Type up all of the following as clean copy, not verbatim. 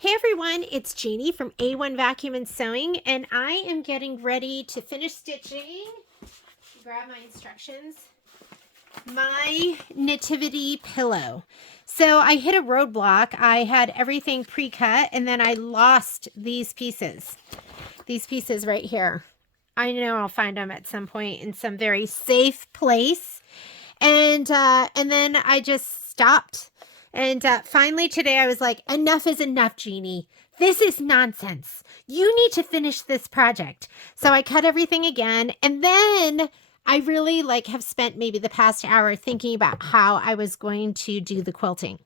Hey everyone, it's Jeannie from A1 Vacuum and Sewing, and I am getting ready to finish stitching. Grab my instructions. My Nativity pillow. So I hit a roadblock. I had everything pre-cut, and then I lost these pieces. These pieces right here. I know I'll find them at some point in some very safe place. And then I just stopped. And finally today I was like, enough is enough, Jeannie. This is nonsense. You need to finish this project. So I cut everything again. And then I really have spent maybe the past hour thinking about how I was going to do the quilting.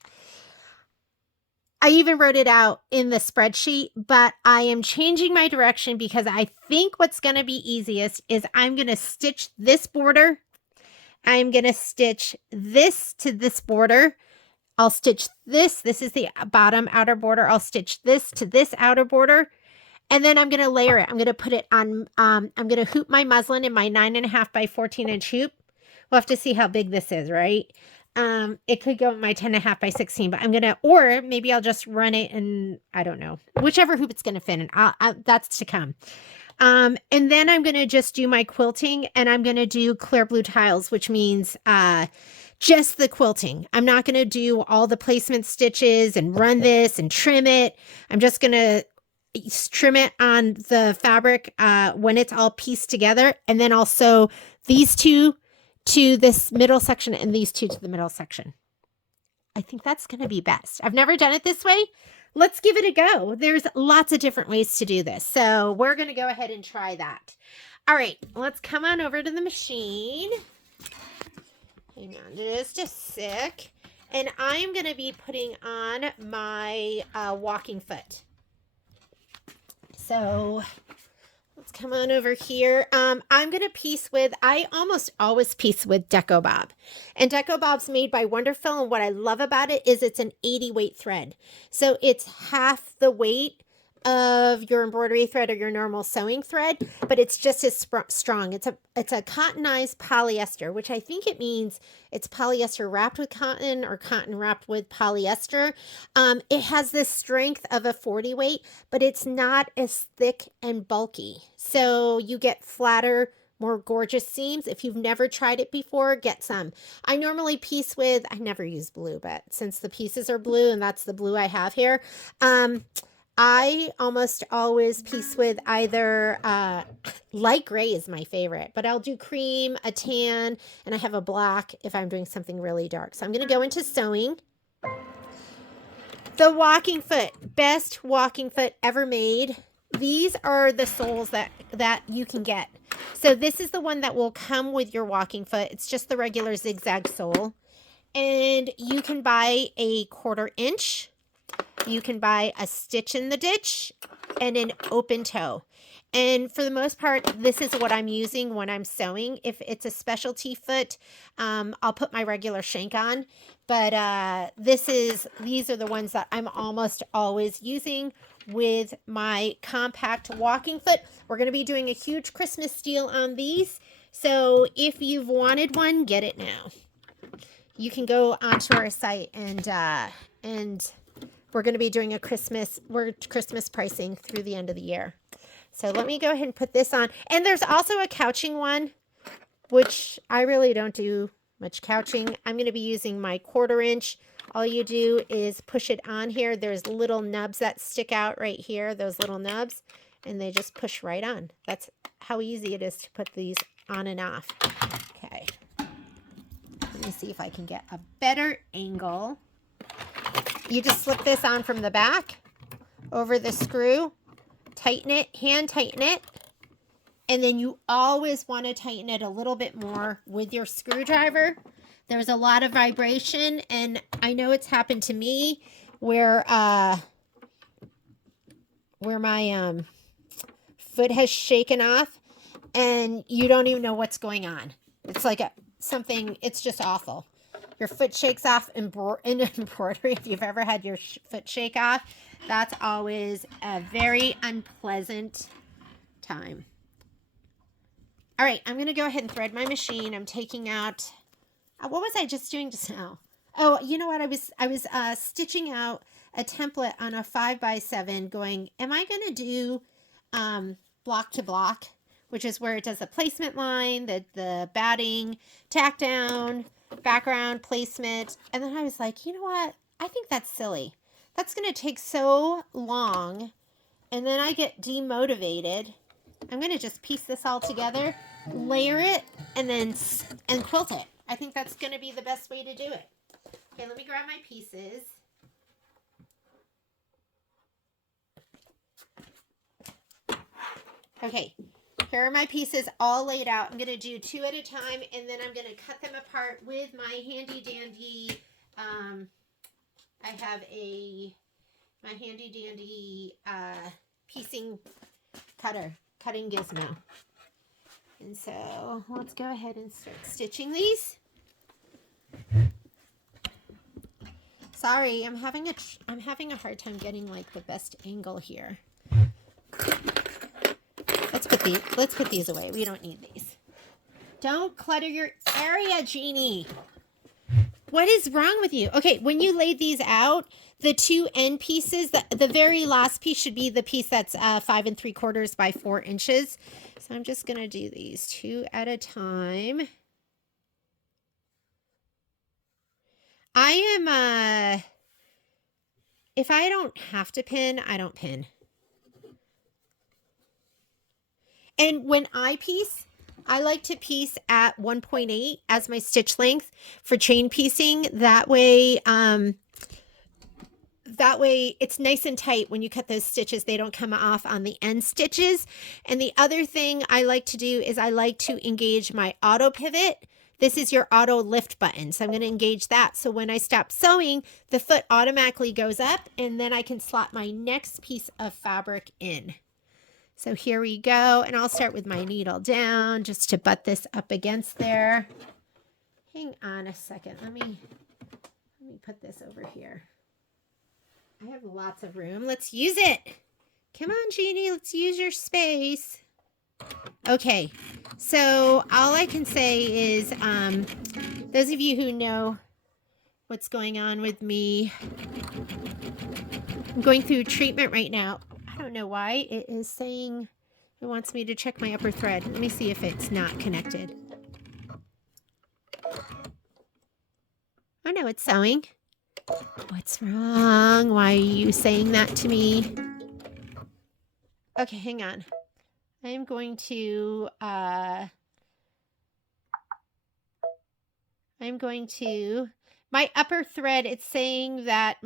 I even wrote it out in the spreadsheet, but I am changing my direction because I think what's going to be easiest is I'm going to stitch this border. I'm going to stitch this to this border. I'll stitch this. This is the bottom outer border. I'll stitch this to this outer border. And then I'm going to layer it. I'm going to put it on, I'm going to hoop my muslin in my 9.5 by 14 inch hoop. We'll have to see how big this is, right? It could go in my 10.5 by 16, but I'm going to, or maybe I'll just run it in, I don't know, whichever hoop it's going to fit in. That's to come. And then I'm going to just do my quilting, and I'm going to do clear blue tiles, which means, just the quilting. I'm not going to do all the placement stitches and run this and trim it. I'm just going to trim it on the fabric, when it's all pieced together. And then I'll sew these two to this middle section and these two to the middle section. I think that's going to be best. I've never done it this way. Let's give it a go. There's lots of different ways to do this. So we're going to go ahead and try that. All right, let's come on over to the machine. Hang on just a sec. And I'm going to be putting on my walking foot. So let's come on over here. I'm going to piece with, I almost always piece with Deco Bob. And Deco Bob's made by Wonderful, and what I love about it is it's an 80 weight thread. So it's half the weight of your embroidery thread or your normal sewing thread, but it's just as strong. It's a cottonized polyester, which I think it means it's polyester wrapped with cotton or cotton wrapped with polyester. It has this strength of a 40 weight, but it's not as thick and bulky. So you get flatter, more gorgeous seams. If you've never tried it before, get some. I normally piece with, I never use blue, but since the pieces are blue and that's the blue I have here, I almost always piece with either light gray is my favorite, but I'll do cream, a tan, and I have a black if I'm doing something really dark. So I'm going to go into sewing. The walking foot, best walking foot ever made. These are the soles that you can get. So this is the one that will come with your walking foot. It's just the regular zigzag sole. And you can buy a 1/4 inch. You can buy a stitch in the ditch and an open toe. And for the most part, this is what I'm using when I'm sewing. If it's a specialty foot, I'll put my regular shank on. But these are the ones that I'm almost always using with my compact walking foot. We're going to be doing a huge Christmas deal on these. So if you've wanted one, get it now. You can go onto our site and we're going to be doing Christmas pricing through the end of the year. So let me go ahead and put this on. And there's also a couching one, which I really don't do much couching. I'm going to be using my 1/4 inch. All you do is push it on here. There's little nubs that stick out right here, those little nubs, and they just push right on. That's how easy it is to put these on and off. Okay. Let me see if I can get a better angle. You just slip this on from the back over the screw, tighten it, hand tighten it, and then you always want to tighten it a little bit more with your screwdriver. There's a lot of vibration, and I know it's happened to me where my foot has shaken off and you don't even know what's going on. It's like it's just awful. Your foot shakes off in embroidery. If you've ever had your foot shake off, that's always a very unpleasant time. All right, I'm going to go ahead and thread my machine. I'm taking out, what was I just doing just now? Oh, you know what? I was stitching out a template on a 5x7 going, am I going to do block to block, which is where it does the placement line, the batting, tack down, background placement. And then I was like, you know what? I think that's silly. That's going to take so long. And then I get demotivated. I'm going to just piece this all together, layer it, and quilt it. I think that's going to be the best way to do it. Okay, let me grab my pieces. Okay, here are my pieces all laid out. I'm going to do 2 at a time, and then I'm going to cut them apart with my handy dandy, I have my handy dandy piecing cutting gizmo. And so let's go ahead and start stitching these. Sorry, I'm having a hard time getting like the best angle here. Let's put these away. We don't need these. Don't clutter your area, Jeannie. What is wrong with you? Okay, when you lay these out, the 2 end pieces, the very last piece should be the piece that's 5 3/4 by 4 inches. So I'm just gonna do these 2 at a time. I am if I don't have to pin, I don't pin. And when I piece, I like to piece at 1.8 as my stitch length for chain piecing. That way it's nice and tight when you cut those stitches. They don't come off on the end stitches. And the other thing I like to do is I like to engage my auto pivot. This is your auto lift button. So I'm going to engage that. So when I stop sewing, the foot automatically goes up, and then I can slot my next piece of fabric in. So here we go, and I'll start with my needle down just to butt this up against there. Hang on a second. Let me put this over here. I have lots of room. Let's use it. Come on, Jeannie, let's use your space. Okay, so all I can say is, those of you who know what's going on with me, I'm going through treatment right now. I don't know why it is saying it wants me to check my upper thread. Let me see if it's not connected. Oh no, it's sewing. What's wrong? Why are you saying that to me? Okay, hang on. I'm going to my upper thread, it's saying that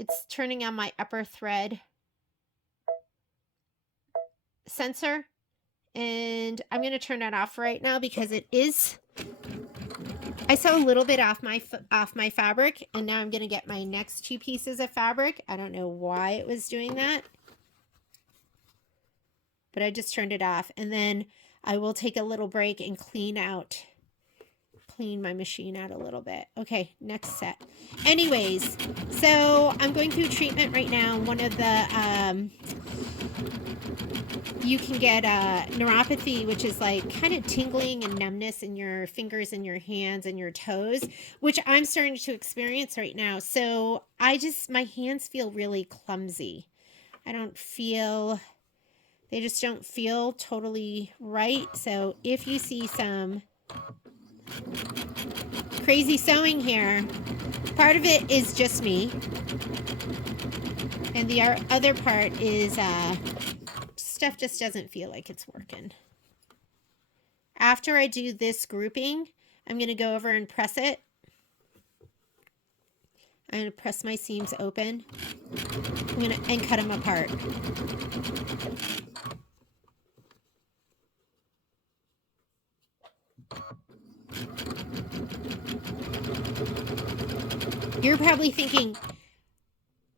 it's turning on my upper thread sensor, and I'm going to turn that off right now because it is, I sew a little bit off my fabric, and now I'm going to get my next 2 pieces of fabric. I don't know why it was doing that, but I just turned it off, and then I will take a little break and clean my machine out a little bit. Okay, next set. Anyways, so I'm going through treatment right now. One of the, you can get neuropathy, which is like kind of tingling and numbness in your fingers and your hands and your toes, which I'm starting to experience right now. So my hands feel really clumsy. They just don't feel totally right. So if you see some crazy sewing here, part of it is just me, and the other part is stuff just doesn't feel like it's working. After I do this grouping, I'm going to go over and press it. I'm going to press my seams open. And cut them apart. You're probably thinking,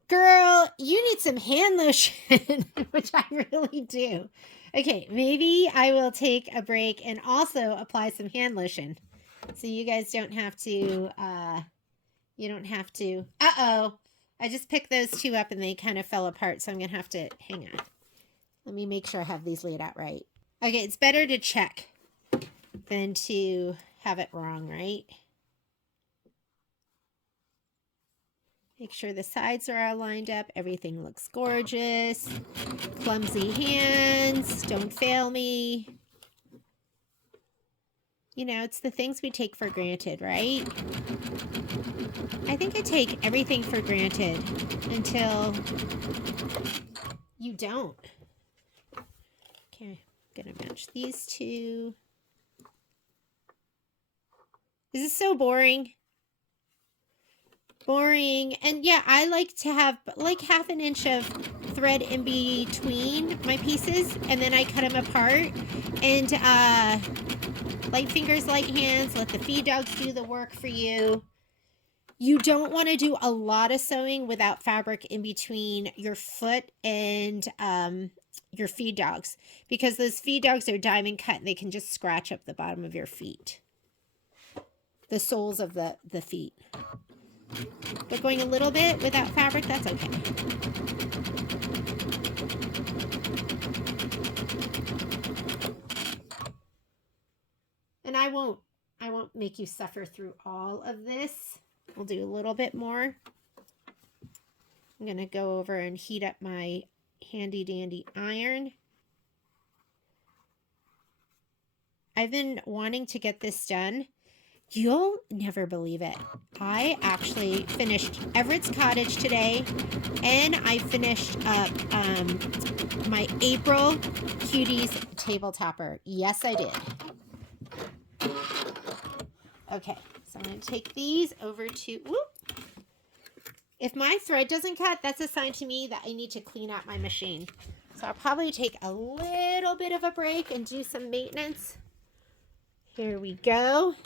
girl, you need some hand lotion, which I really do. Okay, maybe I will take a break and also apply some hand lotion. So you guys don't have to, uh-oh, I just picked those 2 up and they kind of fell apart. So I'm going to have to, hang on. Let me make sure I have these laid out right. Okay, it's better to check than to have it wrong, right? Make sure the sides are all lined up. Everything looks gorgeous. Clumsy hands. Don't fail me. You know, it's the things we take for granted, right? I think I take everything for granted until you don't. Okay, I'm gonna match these two. This is so boring. Boring. And yeah, I like to have like half an inch of thread in between my pieces, and then I cut them apart. And light fingers, light hands, let the feed dogs do the work for you. You don't want to do a lot of sewing without fabric in between your foot and your feed dogs, because those feed dogs are diamond cut and they can just scratch up the bottom of your feet, the soles of the feet. But going a little bit without fabric, that's okay. And I won't make you suffer through all of this. We'll do a little bit more. I'm going to go over and heat up my handy dandy iron. I've been wanting to get this done. You'll never believe it. I actually finished Everett's Cottage today, and I finished up my April Cuties table topper. Yes, I did. Okay, so I'm going to take these over to, whoop. If my thread doesn't cut, that's a sign to me that I need to clean out my machine. So I'll probably take a little bit of a break and do some maintenance. Here we go.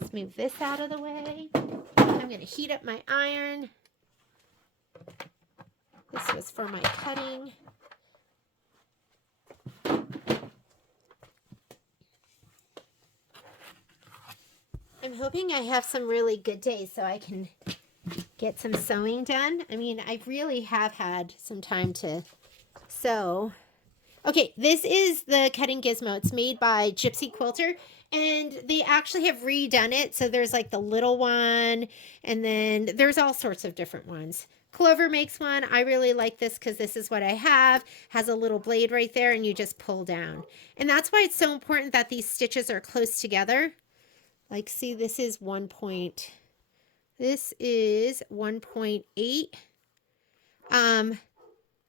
Let's move this out of the way. I'm going to heat up my iron. This was for my cutting. I'm hoping I have some really good days so I can get some sewing done. I mean, I really have had some time to sew. Okay, this is the cutting gizmo. It's made by Gypsy Quilter, and they actually have redone it. So there's like the little one, and then there's all sorts of different ones. Clover makes one. I really like this because this is what I have. Has a little blade right there, and you just pull down. And that's why it's so important that these stitches are close together. Like, see, this is 1.8.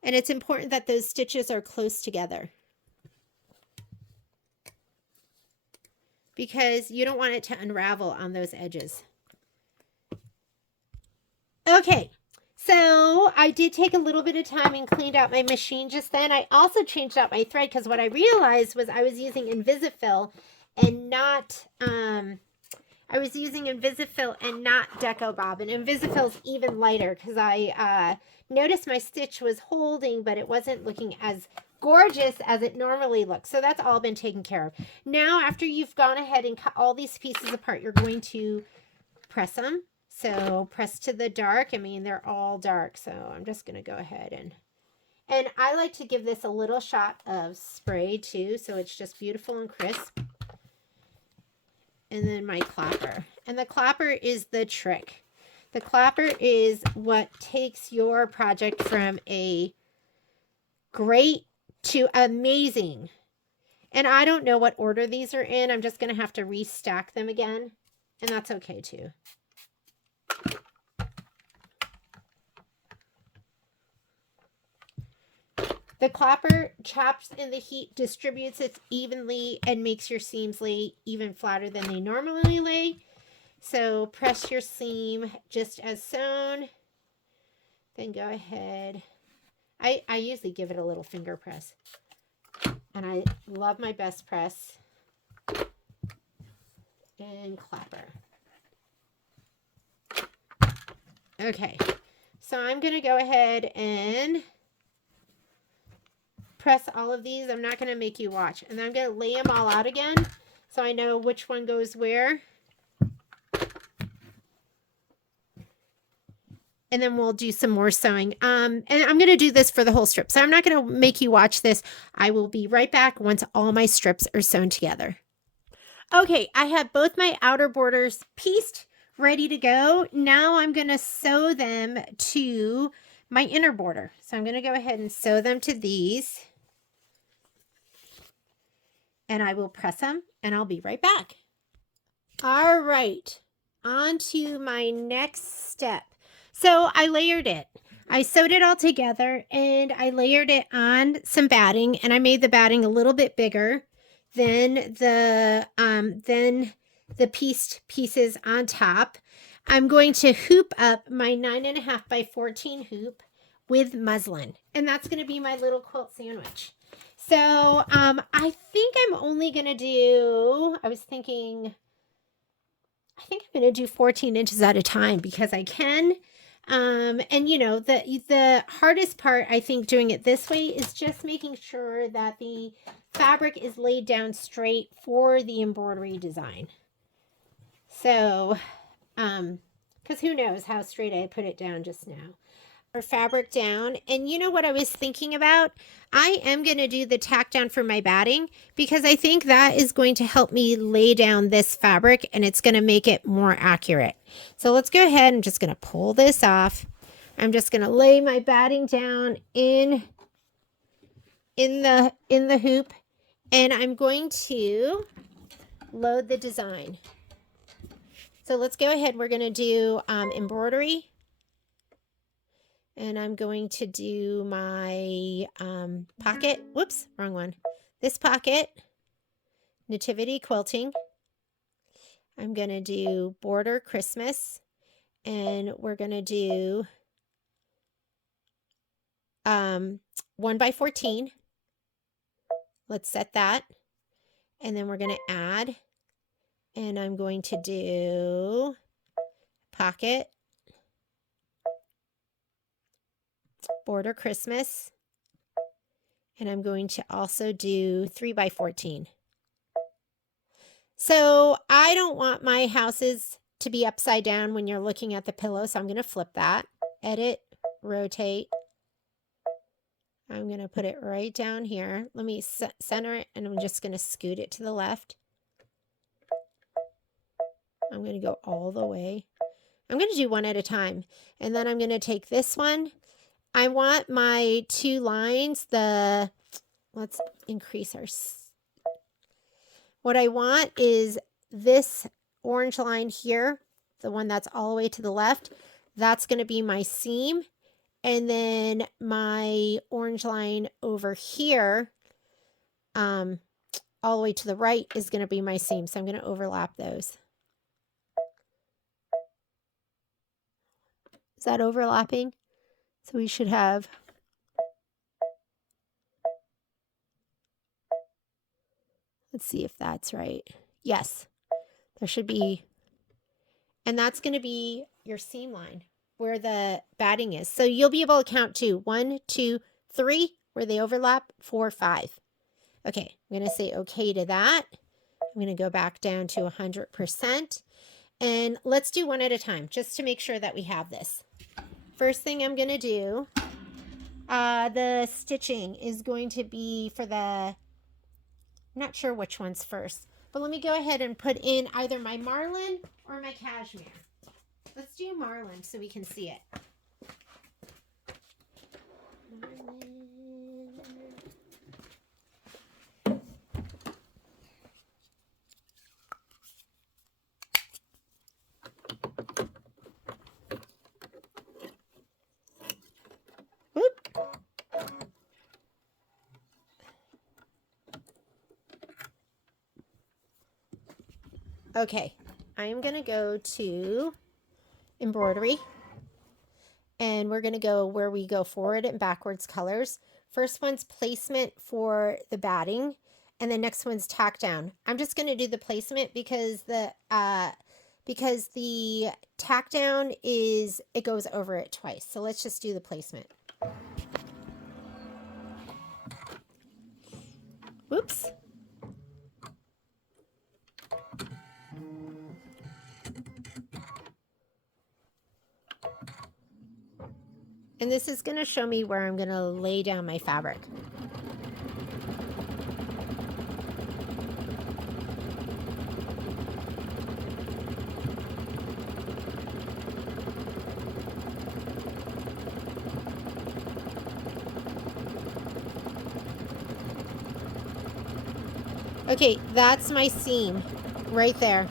And it's important that those stitches are close together, because you don't want it to unravel on those edges. Okay, so I did take a little bit of time and cleaned out my machine just then. I also changed out my thread because what I realized was I was using Invisifill and not Deco Bob. And Invisifill's even lighter because I noticed my stitch was holding, but it wasn't looking as gorgeous as it normally looks. So that's all been taken care of. Now, after you've gone ahead and cut all these pieces apart, you're going to press them. So press to the dark. I mean, they're all dark. So I'm just going to go ahead and I like to give this a little shot of spray too, so it's just beautiful and crisp. And then my clapper. And the clapper is the trick. The clapper is what takes your project from a great to amazing. And I don't know what order these are in. I'm just going to have to restack them again. And that's okay too. The clapper chaps in the heat, distributes it evenly, and makes your seams lay even flatter than they normally lay. So press your seam just as sewn. Then go ahead. I usually give it a little finger press. And I love my best press. And clapper. Okay. So I'm going to go ahead and press all of these. I'm not going to make you watch. And then I'm going to lay them all out again so I know which one goes where. And then we'll do some more sewing. And I'm going to do this for the whole strip. So I'm not going to make you watch this. I will be right back once all my strips are sewn together. Okay, I have both my outer borders pieced, ready to go. Now I'm going to sew them to my inner border. So I'm going to go ahead and sew them to these. And I will press them and I'll be right back. All right, on to my next step. So I layered it. I sewed it all together and I layered it on some batting, and I made the batting a little bit bigger than the pieced pieces on top. I'm going to hoop up my 9.5 by 14 hoop with muslin, and that's going to be my little quilt sandwich. So I think I'm only going to do, I think I'm going to do 14 inches at a time because I can. And you know, the hardest part, I think, doing it this way is just making sure that the fabric is laid down straight for the embroidery design. So, because who knows how straight I put it down just now. Our fabric down, and you know what I was thinking about? I am going to do the tack down for my batting because I think that is going to help me lay down this fabric, and it's going to make it more accurate. So let's go ahead. I'm just going to pull this off. I'm just going to lay my batting down in the hoop, and I'm going to load the design. So let's go ahead. We're going to do embroidery. And I'm going to do my pocket. Whoops, wrong one. This pocket, Nativity quilting. I'm going to do border Christmas. And we're going to do 1 by 14. Let's set that. And then we're going to add. And I'm going to do pocket, border Christmas. And I'm going to also do 3 by 14. So I don't want my houses to be upside down when you're looking at the pillow. So I'm going to flip that, edit, rotate. I'm going to put it right down here. Let me center it, and I'm just going to scoot it to the left. I'm going to go all the way. I'm going to do one at a time. And then I'm going to take this one. I want my 2 lines, let's increase our, what I want is this orange line here, the one that's all the way to the left, that's going to be my seam. And then my orange line over here, all the way to the right, is going to be my seam. So I'm going to overlap those. Is that overlapping? So we should have, let's see if that's right. Yes, there should be, and that's going to be your seam line where the batting is. So you'll be able to count to 1, 2, 3 where they overlap, 4, 5. Okay, I'm going to say okay to that. I'm going to go back down to 100%. And let's do one at a time just to make sure that we have this. First thing I'm going to do, the stitching is going to be for the, I'm not sure which one's first, but let me go ahead and put in either my marlin or my cashmere. Let's do marlin so we can see it. Okay, I am going to go to embroidery, and we're going to go where we go forward and backwards colors. First one's placement for the batting, and the next one's tack down. I'm just going to do the placement because the tack down is, it goes over it twice. So let's just do the placement. Oops. And this is going to show me where I'm going to lay down my fabric. Okay, that's my seam right there.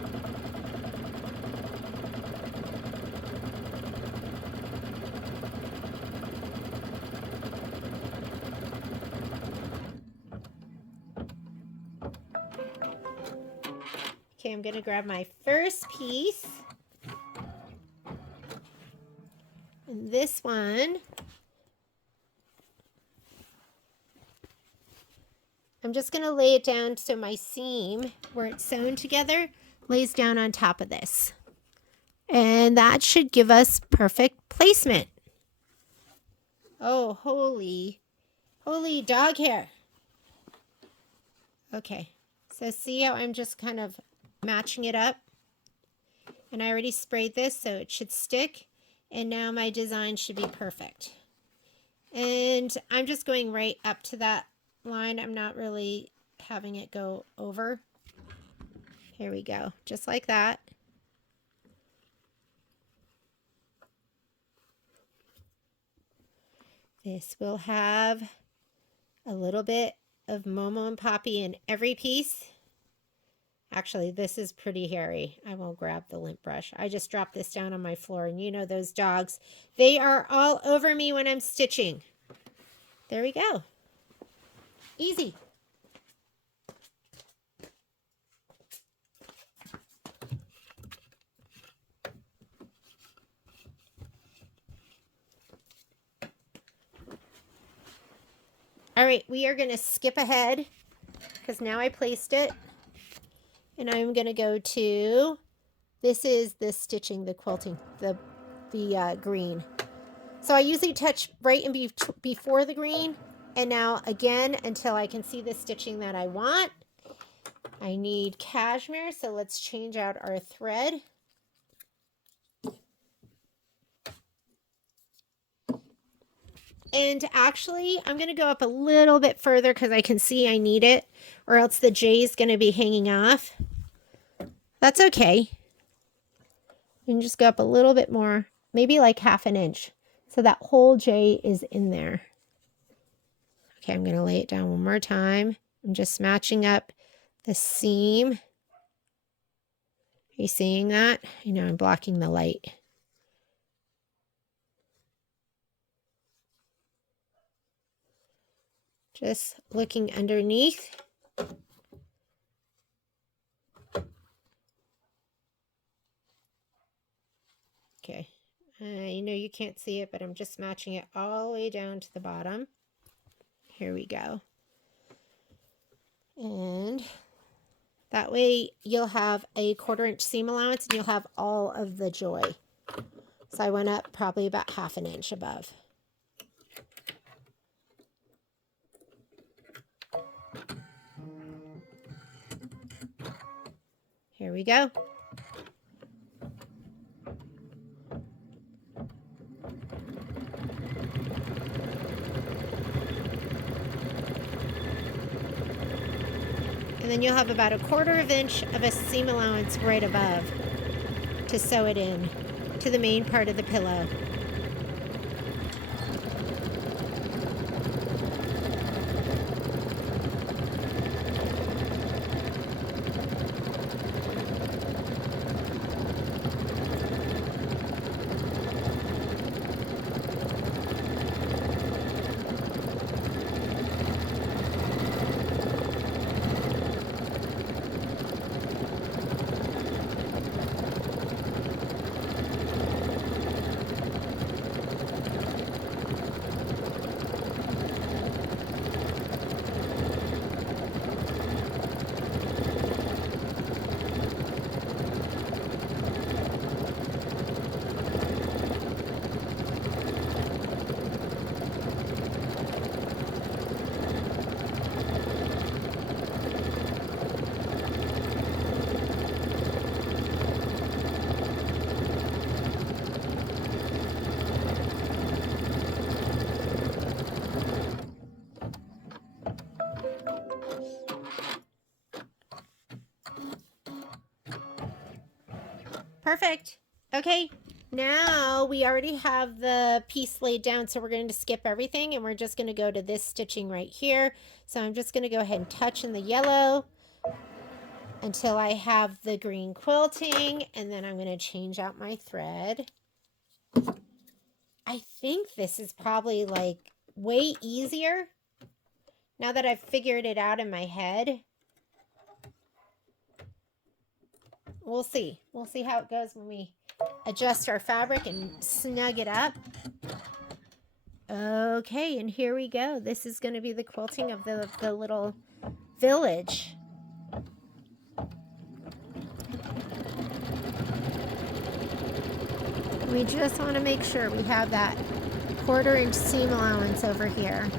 Okay, I'm going to grab my first piece. And this one, I'm just going to lay it down so my seam, where it's sewn together, lays down on top of this. And that should give us perfect placement. Oh, holy dog hair. Okay, so see how I'm just kind of matching it up? And I already sprayed this, so it should stick. And now my design should be perfect. And I'm just going right up to that line. I'm not really having it go over. Here we go, just like that. This will have a little bit of Momo and Poppy in every piece. Actually, this is pretty hairy. I won't grab the lint brush. I just dropped this down on my floor, and you know those dogs. They are all over me when I'm stitching. There we go. Easy. All right, we are going to skip ahead because now I placed it. And I'm going to go to, this is the stitching, the quilting, the green. So I usually touch right in before the green. And now again, until I can see the stitching that I want. I need cashmere, so let's change out our thread. And actually, I'm going to go up a little bit further because I can see I need it, or else the J is going to be hanging off. That's okay. You can just go up a little bit more, maybe like 1/2 inch. So that whole J is in there. Okay, I'm going to lay it down one more time. I'm just matching up the seam. Are you seeing that? I know I'm blocking the light. Just looking underneath. Okay, you know you can't see it, but I'm just matching it all the way down to the bottom. Here we go. And that way you'll have a 1/4 inch seam allowance and you'll have all of the joy. So I went up probably about 1/2 inch above. Here we go. And then you'll have about a 1/4 inch of a seam allowance right above to sew it in to the main part of the pillow. Perfect. Okay, now we already have the piece laid down, so we're going to skip everything and we're just going to go to this stitching right here. So I'm just going to go ahead and touch in the yellow, until I have the green quilting, and then I'm going to change out my thread. I think this is probably like way easier now that I've figured it out in my head. We'll see. We'll see how it goes when we adjust our fabric and snug it up. Okay, and here we go. This is going to be the quilting of the little village. We just want to make sure we have that 1/4 inch seam allowance over here.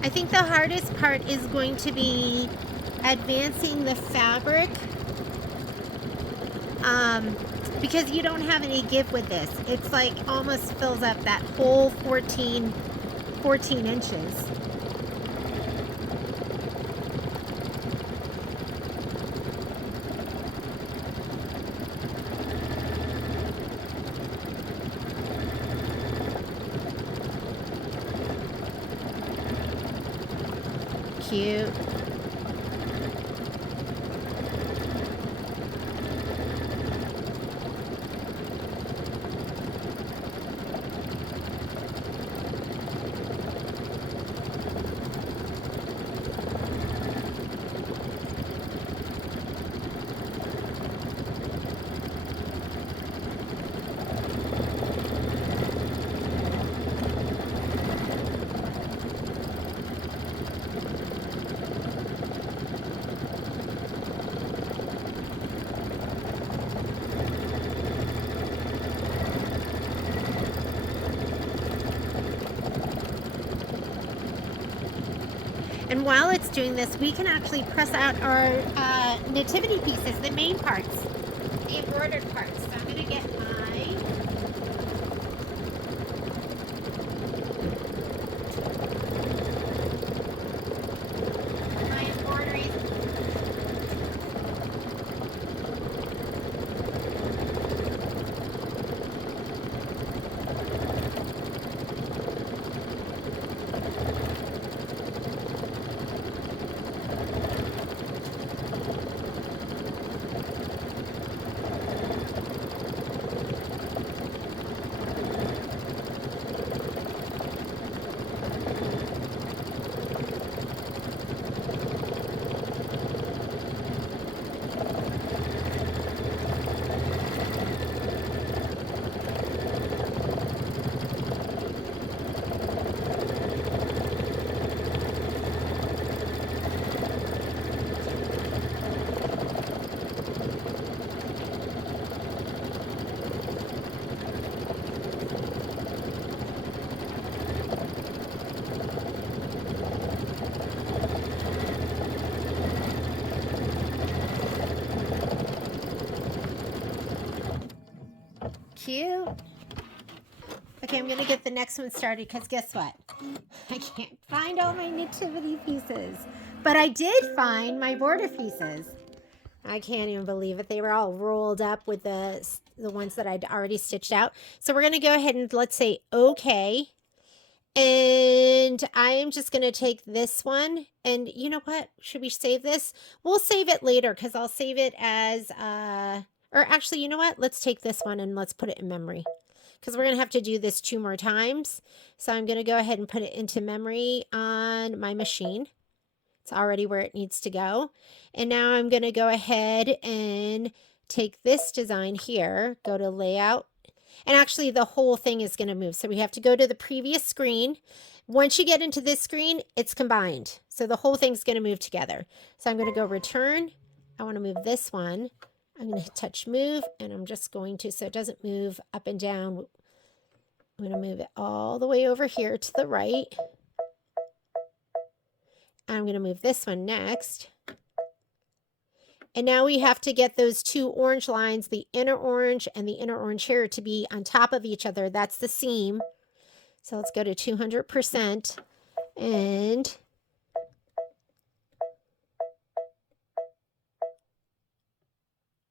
I think the hardest part is going to be advancing the fabric, because you don't have any give with this. It's like almost fills up that whole 14 inches. Cute. And while it's doing this, we can actually press out our nativity pieces, the main parts, the embroidered parts. So I'm going to get my embroidery. Cute. Okay, I'm going to get the next one started because guess what? I can't find all my nativity pieces. But I did find my border pieces. I can't even believe it. They were all rolled up with the ones that I'd already stitched out. So we're going to go ahead and let's say okay. And I am just going to take this one. And you know what? Should we save this? We'll save it later because I'll save it as... or actually, you know what? Let's take this one and let's put it in memory. Because we're going to have to do this 2 more times. So I'm going to go ahead and put it into memory on my machine. It's already where it needs to go. And now I'm going to go ahead and take this design here, go to layout, and actually the whole thing is going to move. So we have to go to the previous screen. Once you get into this screen, it's combined. So the whole thing's going to move together. So I'm going to go return. I want to move this one. I'm going to touch move, and I'm just going to, so it doesn't move up and down. I'm going to move it all the way over here to the right. I'm going to move this one next. And now we have to get those two orange lines, the inner orange and the inner orange here, to be on top of each other. That's the seam. So let's go to 200% and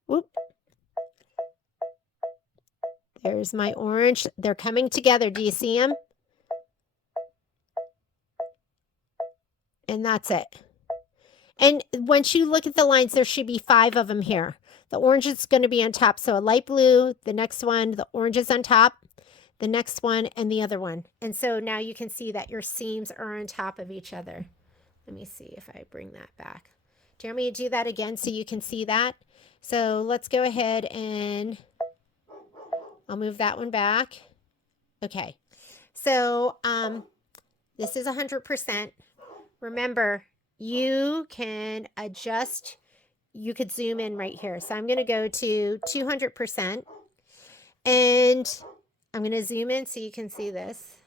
whoop. There's my orange. They're coming together. Do you see them? And that's it. And once you look at the lines, there should be 5 of them here. The orange is going to be on top. So a light blue, the next one, the orange is on top, the next one, and the other one. And so now you can see that your seams are on top of each other. Let me see if I bring that back. Do you want me to do that again so you can see that? So let's go ahead and I'll move that one back. Okay. So this is 100%. Remember, you can adjust, you could zoom in right here. So I'm going to go to 200% and I'm going to zoom in so you can see this.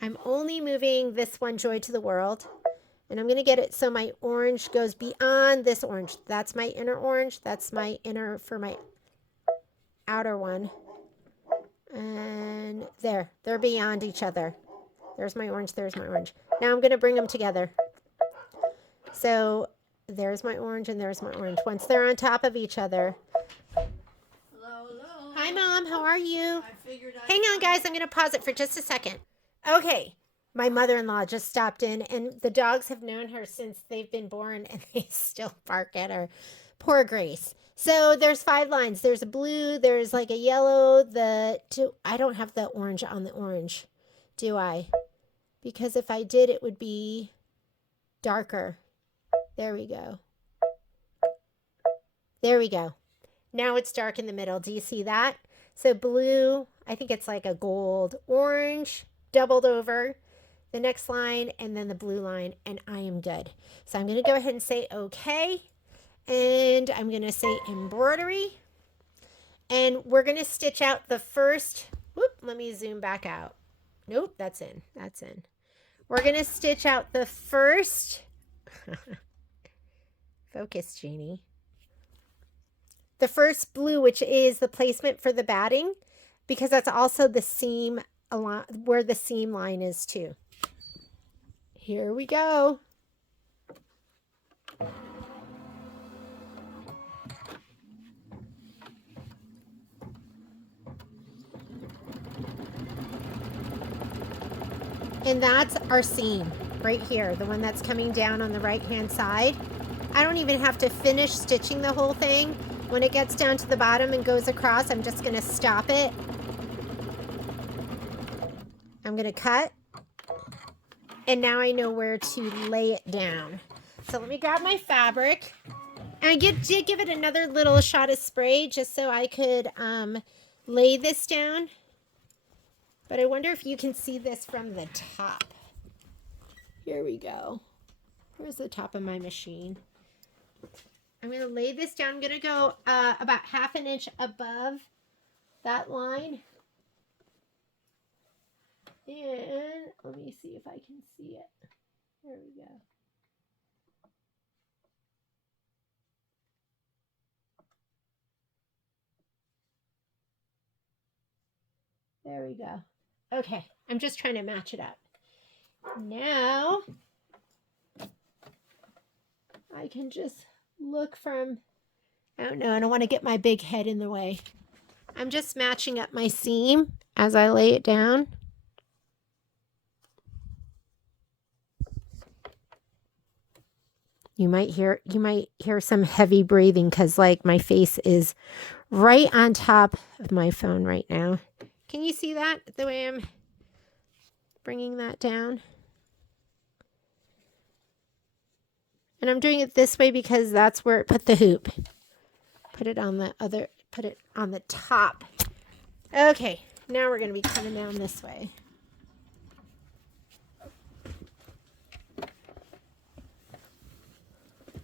I'm only moving this one, Joy to the World, and I'm going to get it so my orange goes beyond this orange. That's my inner orange. That's my inner for my outer one. And there, they're beyond each other. There's my orange, there's my orange. Now I'm going to bring them together. So there's my orange and there's my orange. Once they're on top of each other. Hello, hello. Hi, Mom. How are you? Hang on, guys. I'm going to pause it for just a second. Okay. My mother-in-law just stopped in, and the dogs have known her since they've been born, and they still bark at her. Poor Grace. So there's 5 lines. There's a blue. There's like a yellow. I don't have the orange on the orange, do I? Because if I did, it would be darker. There we go. There we go. Now it's dark in the middle. Do you see that? So blue, I think it's like a gold, orange, doubled over, the next line, and then the blue line, and I am good. So I'm going to go ahead and say okay, and I'm going to say embroidery, and we're going to stitch out the first, whoop, let me zoom back out. Nope, that's in. We're going to stitch out the first, focus, Jeannie. The first blue, which is the placement for the batting, because that's also the seam, where the seam line is too. Here we go. And that's our seam right here, the one that's coming down on the right-hand side. I don't even have to finish stitching the whole thing. When it gets down to the bottom and goes across, I'm just going to stop it. I'm going to cut. And now I know where to lay it down. So let me grab my fabric. And I did give it another little shot of spray just so I could lay this down. But I wonder if you can see this from the top. Here we go. Where's the top of my machine? I'm going to lay this down. I'm going to go about 1/2 inch above that line. And let me see if I can see it. There we go. There we go. Okay, I'm just trying to match it up. Now, I can just look from, I don't know, I don't want to get my big head in the way. I'm just matching up my seam as I lay it down. You might hear some heavy breathing because like my face is right on top of my phone right now. Can you see that the way I'm bringing that down? And I'm doing it this way because that's where it put the hoop. Put it on the top. Okay, now we're going to be coming down this way.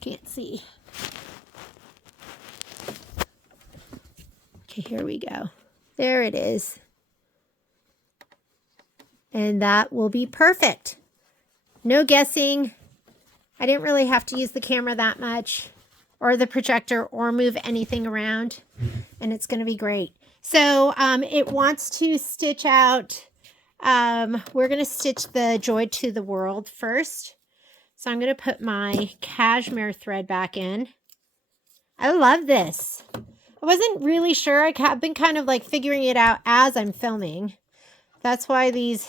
Can't see. Okay, here we go. There it is. And that will be perfect. No guessing. I didn't really have to use the camera that much, or the projector, or move anything around. And it's going to be great. So it wants to stitch out. We're going to stitch the Joy to the World first. So I'm going to put my cashmere thread back in. I love this. I wasn't really sure. I've been kind of like figuring it out as I'm filming. That's why these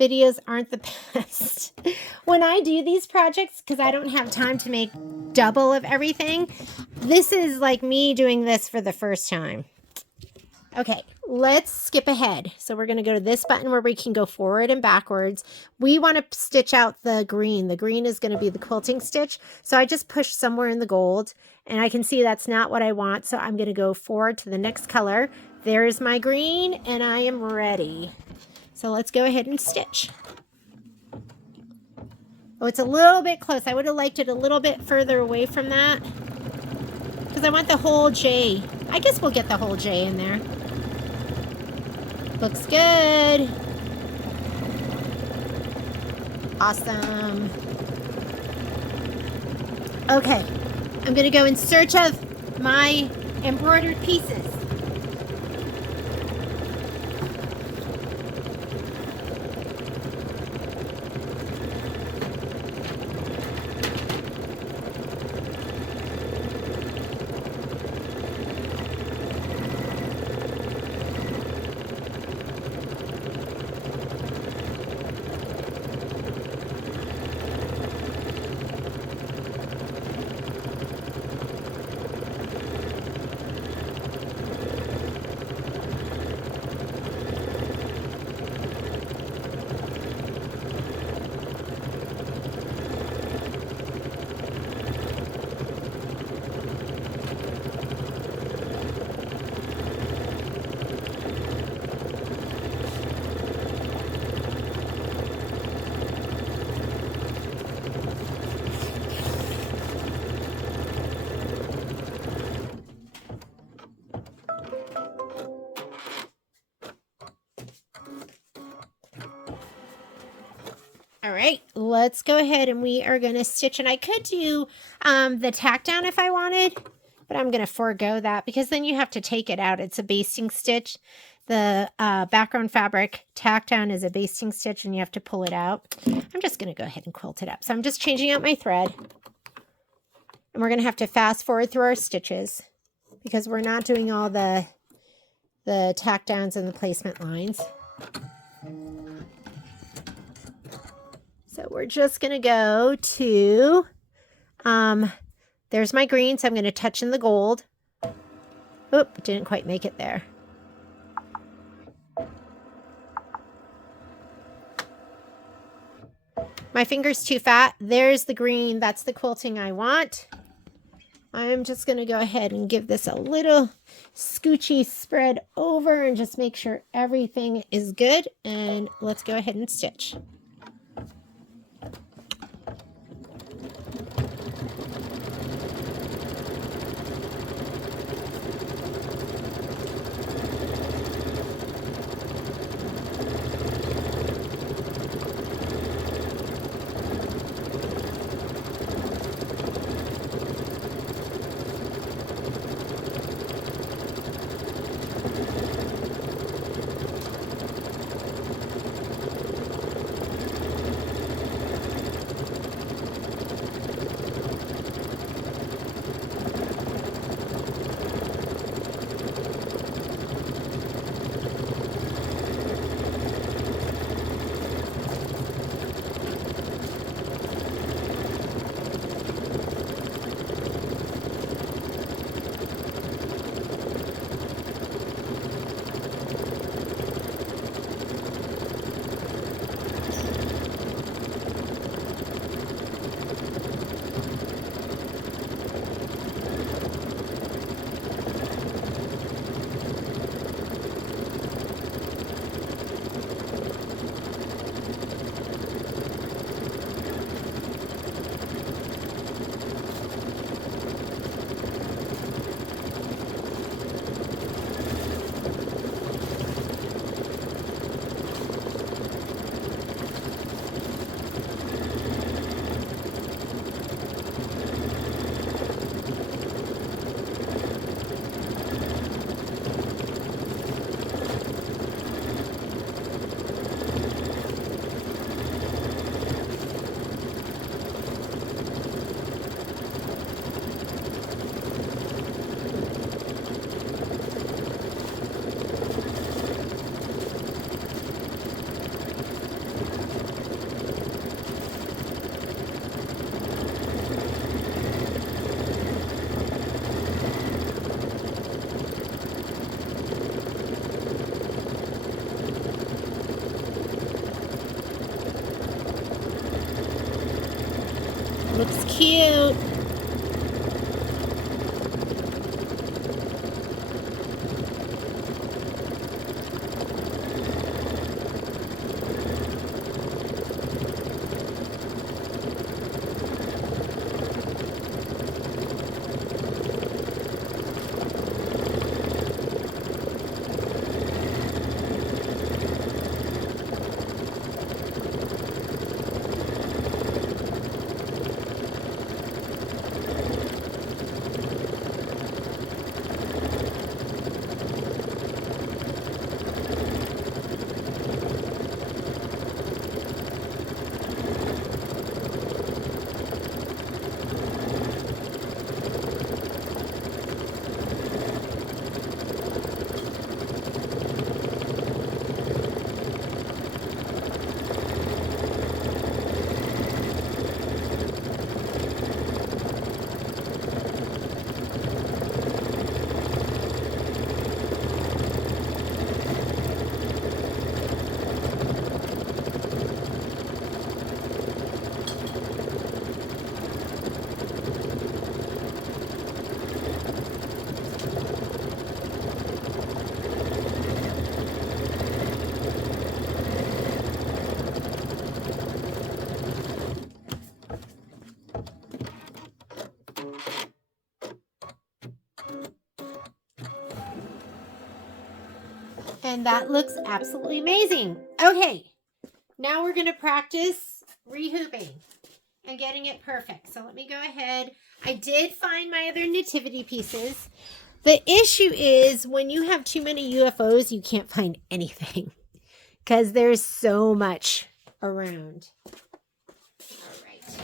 videos aren't the best. When I do these projects, because I don't have time to make double of everything, this is like me doing this for the first time. Okay, let's skip ahead. So we're going to go to this button where we can go forward and backwards. We want to stitch out the green. The green is going to be the quilting stitch. So I just pushed somewhere in the gold, and I can see that's not what I want. So I'm going to go forward to the next color. There's my green, and I am ready. So let's go ahead and stitch. Oh, it's a little bit close. I would have liked it a little bit further away from that, because I want the whole J. I guess we'll get the whole J in there. Looks good. Awesome. Okay, I'm going to go in search of my embroidered pieces. All right, let's go ahead and we are going to stitch. And I could do the tack down if I wanted, but I'm going to forego that because then you have to take it out. It's a basting stitch. The background fabric tack down is a basting stitch and you have to pull it out. I'm just going to go ahead and quilt it up. So I'm just changing out my thread. And we're going to have to fast forward through our stitches because we're not doing all the tack downs and the placement lines. So we're just going to go to, there's my green, so I'm going to touch in the gold. Oop, didn't quite make it there. My finger's too fat. There's the green. That's the quilting I want. I'm just going to go ahead and give this a little scoochy spread over and just make sure everything is good. And let's go ahead and stitch. Looks cute. And that looks absolutely amazing. Okay, now we're going to practice rehooping and getting it perfect. So let me go ahead. I did find my other nativity pieces. The issue is when you have too many UFOs, you can't find anything because there's so much around. All right.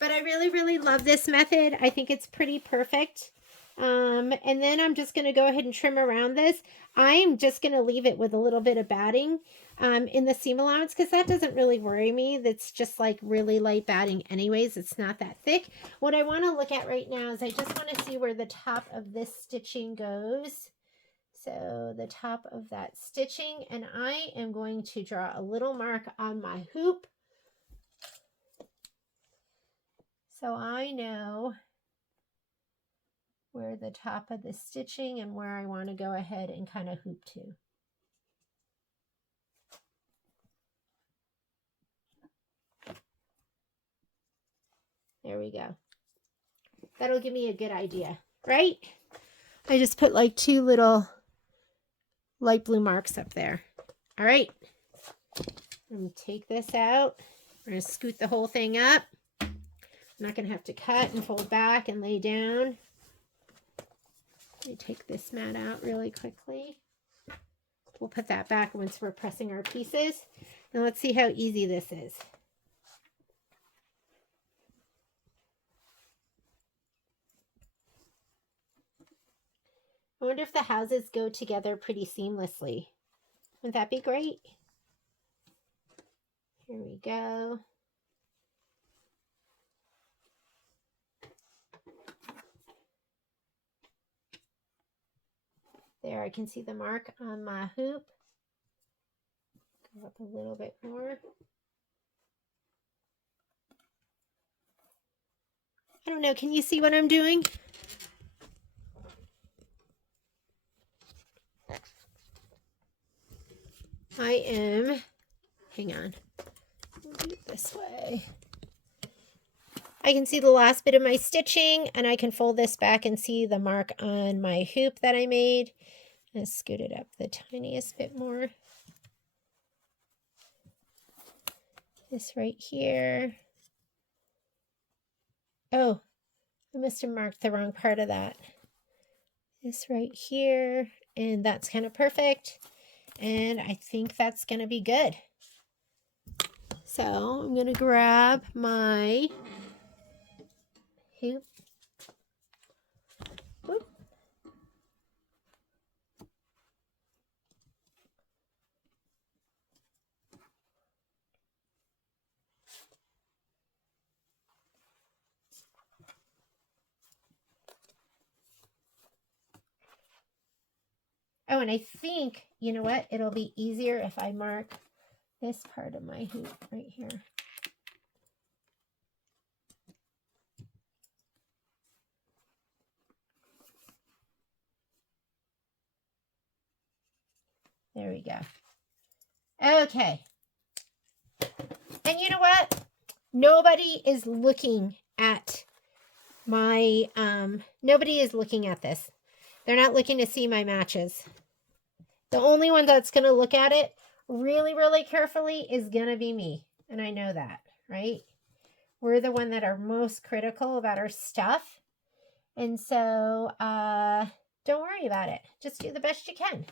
But I really, really love this method. I think it's pretty perfect. And then I'm just going to go ahead and trim around this. I'm just going to leave it with a little bit of batting in the seam allowance because that doesn't really worry me. That's just like really light batting anyways. It's not that thick. What I want to look at right now is I just want to see where the top of this stitching goes. So the top of that stitching, and I am going to draw a little mark on my hoop. So I know where the top of the stitching and where I want to go ahead and kind of hoop to. There we go. That'll give me a good idea, right? I just put like 2 little light blue marks up there. All right. I'm going to take this out. We're going to scoot the whole thing up. I'm not going to have to cut and fold back and lay down. Let me take this mat out really quickly. We'll put that back once we're pressing our pieces. And let's see how easy this is. I wonder if the houses go together pretty seamlessly. Wouldn't that be great? Here we go. There, I can see the mark on my hoop. Go up a little bit more. I don't know, can you see what I'm doing? I am, hang on, we'll do it this way. I can see the last bit of my stitching, and I can fold this back and see the mark on my hoop that I made. And scoot it up the tiniest bit more. This right here. Oh, I must have marked the wrong part of that. This right here, and that's kind of perfect. And I think that's going to be good. So I'm going to grab my hoop. Whoop. Oh, and I think, you know what? It'll be easier if I mark this part of my hoop right here. There we go. Okay. And you know what? Nobody is looking at my, nobody is looking at this. They're not looking to see my matches. The only one that's going to look at it really, really carefully is going to be me. And I know that, right? We're the one that are most critical about our stuff. And so, don't worry about it. Just do the best you can.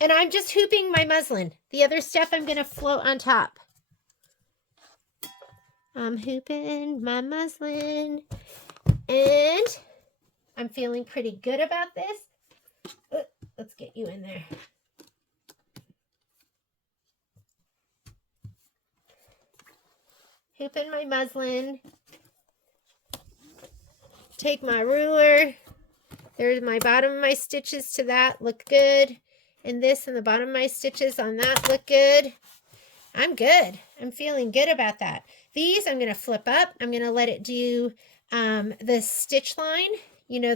And I'm just hooping my muslin. The other stuff I'm going to float on top. I'm hooping my muslin. And I'm feeling pretty good about this. Let's get you in there. Hooping my muslin. Take my ruler. There's my bottom of my stitches to that. Look good. And this and the bottom of my stitches on that look good. I'm good. I'm feeling good about that. These I'm going to flip up. I'm going to let it do the stitch line. You know,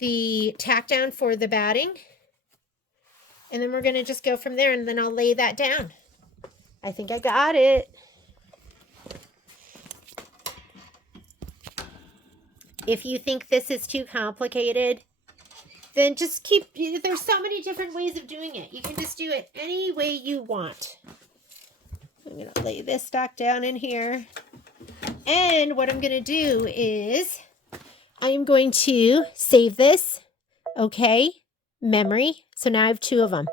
the tack down for the batting. And then we're going to just go from there, and then I'll lay that down. I think I got it. If you think this is too complicated, then just there's so many different ways of doing it. You can just do it any way you want. I'm going to lay this back down in here. And what I'm going to do is I am going to save this. Okay. Memory. So now I have 2 of them.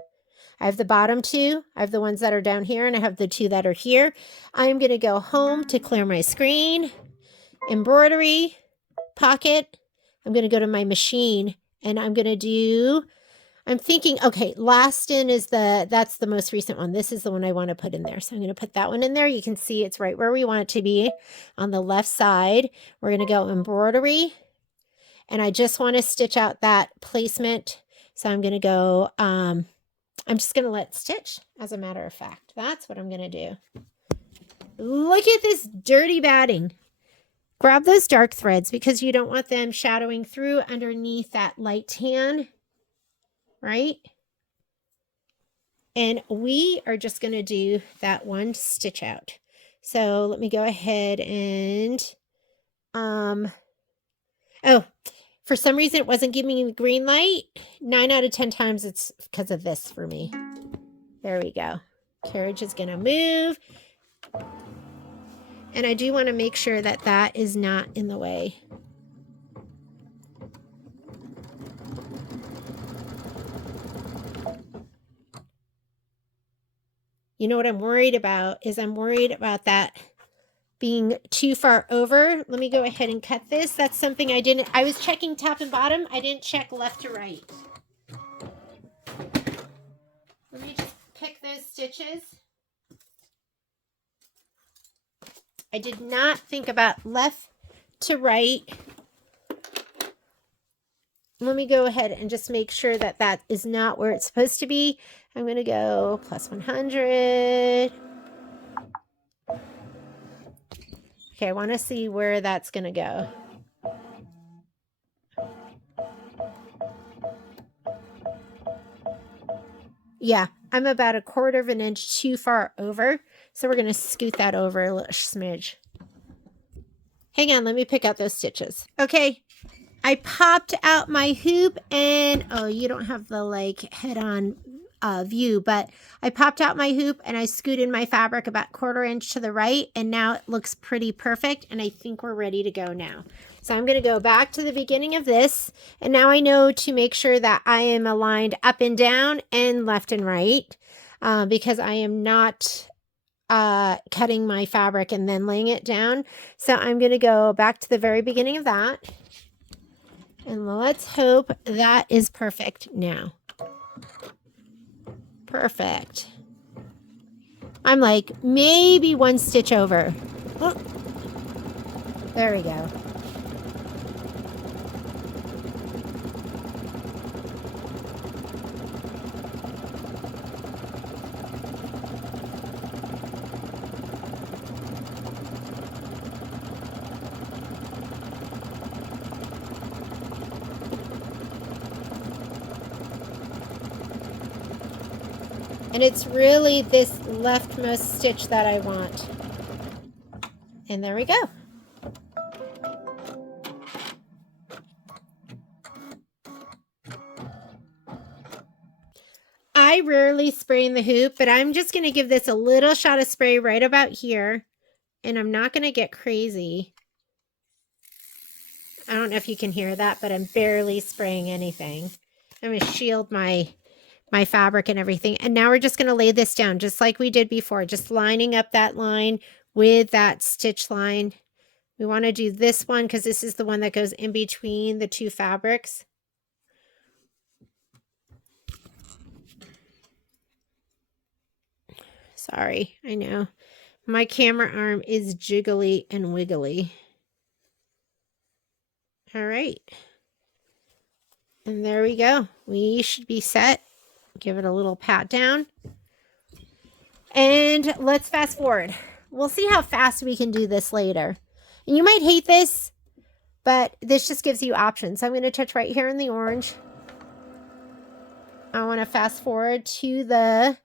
I have the bottom 2. I have the ones that are down here, and I have the 2 that are here. I'm going to go home to clear my screen. Embroidery. Pocket. I'm going to go to my machine, and I'm going to do, I'm thinking, okay, last in is that's the most recent one. This is the one I want to put in there. So I'm going to put that one in there. You can see it's right where we want it to be on the left side. We're going to go embroidery, and I just want to stitch out that placement. So I'm going to go, I'm just going to let it stitch, as a matter of fact. That's what I'm going to do. Look at this dirty batting. Grab those dark threads because you don't want them shadowing through underneath that light tan, right? And we are just going to do that one stitch out. So let me go ahead and, oh, for some reason it wasn't giving me the green light. 9 out of 10 times it's because of this for me. There we go. Carriage is going to move. And I do want to make sure that that is not in the way. You know what I'm worried about is I'm worried about that being too far over. Let me go ahead and cut this. That's something I was checking top and bottom. I didn't check left to right. Let me just pick those stitches. I did not think about left to right. Let me go ahead and just make sure that that is not where it's supposed to be. I'm going to go plus 100. Okay, I want to see where that's going to go. Yeah, I'm about 1/4 of an inch too far over. So we're going to scoot that over a little smidge. Hang on, let me pick out those stitches. Okay, I popped out my hoop and, oh, you don't have the like head-on view, but I popped out my hoop and I scooted my fabric about 1/4 inch to the right, and now it looks pretty perfect, and I think we're ready to go now. So I'm going to go back to the beginning of this, and now I know to make sure that I am aligned up and down and left and right, because I am not cutting my fabric and then laying it down. So I'm going to go back to the very beginning of that, and let's hope that is perfect now. Perfect. I'm like maybe 1 stitch over. Oh, there we go. And it's really this leftmost stitch that I want. And there we go. I rarely spray in the hoop, but I'm just going to give this a little shot of spray right about here. And I'm not going to get crazy. I don't know if you can hear that, but I'm barely spraying anything. I'm going to shield my fabric and everything. And now we're just going to lay this down just like we did before, just lining up that line with that stitch line. We want to do this one because this is the one that goes in between the two fabrics. Sorry, I know. My camera arm is jiggly and wiggly. All right. And there we go. We should be set. Give it a little pat down. And let's fast forward. We'll see how fast we can do this later. And you might hate this, but this just gives you options. So I'm going to touch right here in the orange. I want to fast forward to the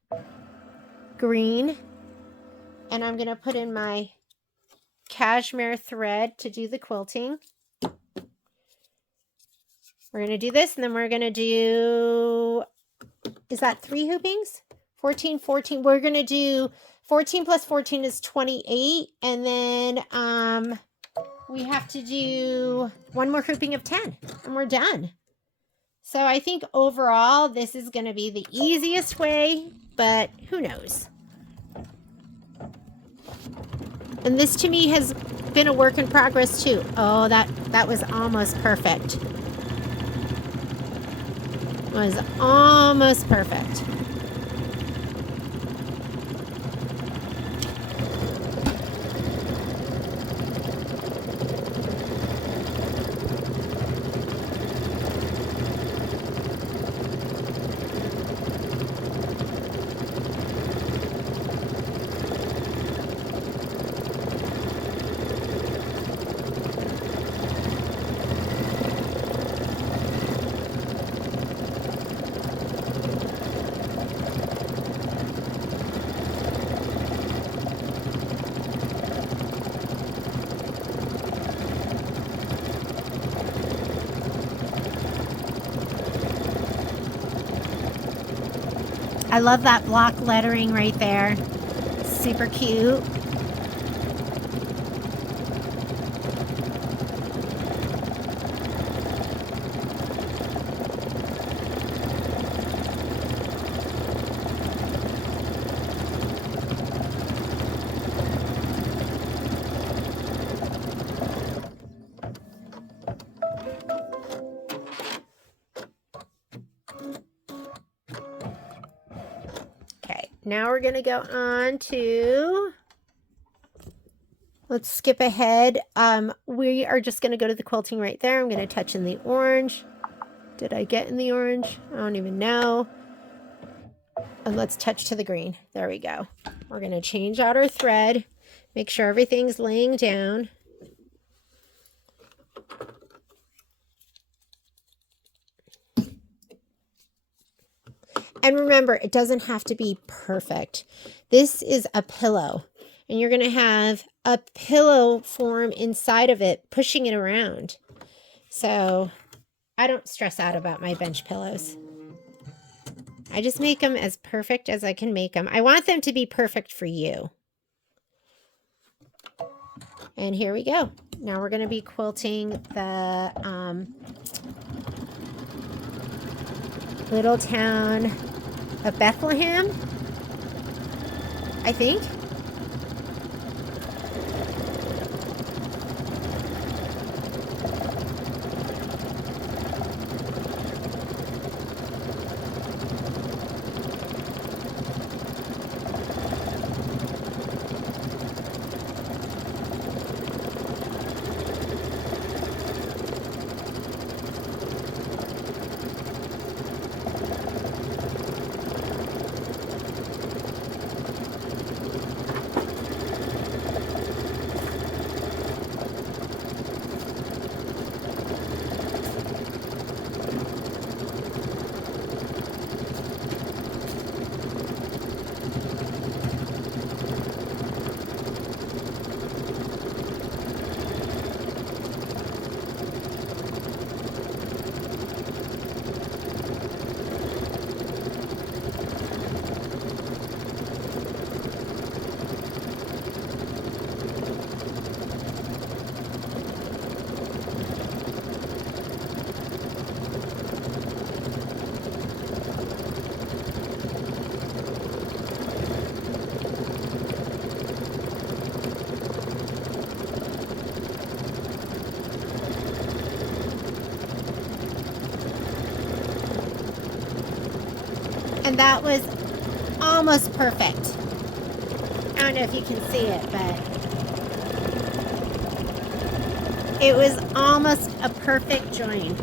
green. And I'm going to put in my cashmere thread to do the quilting. We're going to do this, and then we're going to do, is that 3 hoopings? 14, 14. We're going to do 14 plus 14 is 28. And then we have to do one more hooping of 10, and we're done. So I think overall, this is going to be the easiest way, but who knows? And this to me has been a work in progress too. Oh, that was almost perfect. Was almost perfect. I love that block lettering right there. Super cute. Now we're going to go on to, let's skip ahead. We are just going to go to the quilting right there. I'm going to touch in the orange. Did I get in the orange? I don't even know. And let's touch to the green. There we go. We're going to change out our thread. Make sure everything's laying down. And remember, it doesn't have to be perfect. This is a pillow, and you're going to have a pillow form inside of it, pushing it around. So I don't stress out about my bench pillows. I just make them as perfect as I can make them. I want them to be perfect for you. And here we go. Now we're going to be quilting the little town of Bethlehem, I think. And that was almost perfect. I don't know if you can see it, but it was almost a perfect join.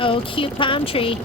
Oh, cute palm tree.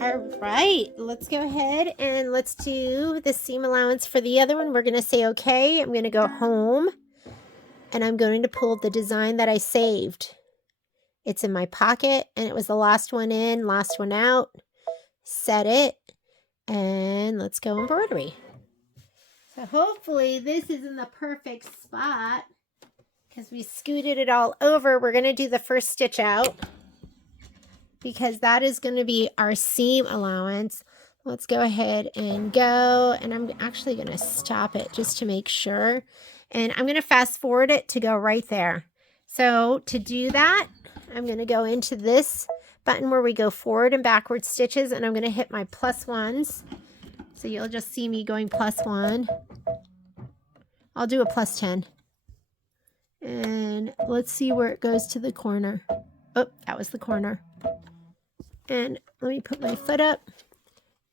All right, let's go ahead and let's do the seam allowance for the other one. We're going to say, okay, I'm going to go home and I'm going to pull the design that I saved. It's in my pocket and it was the last one in, last one out. Set it and let's go embroidery. So hopefully this is in the perfect spot because we scooted it all over. We're going to do the first stitch out, because that is going to be our seam allowance. Let's go ahead and go, and I'm actually going to stop it just to make sure, and I'm going to fast forward it to go right there. So to do that, I'm going to go into this button where we go forward and backward stitches, and I'm going to hit my +1s. So you'll just see me going +1. I'll do a +10. And let's see where it goes to the corner. Oh, that was the corner. And let me put my foot up.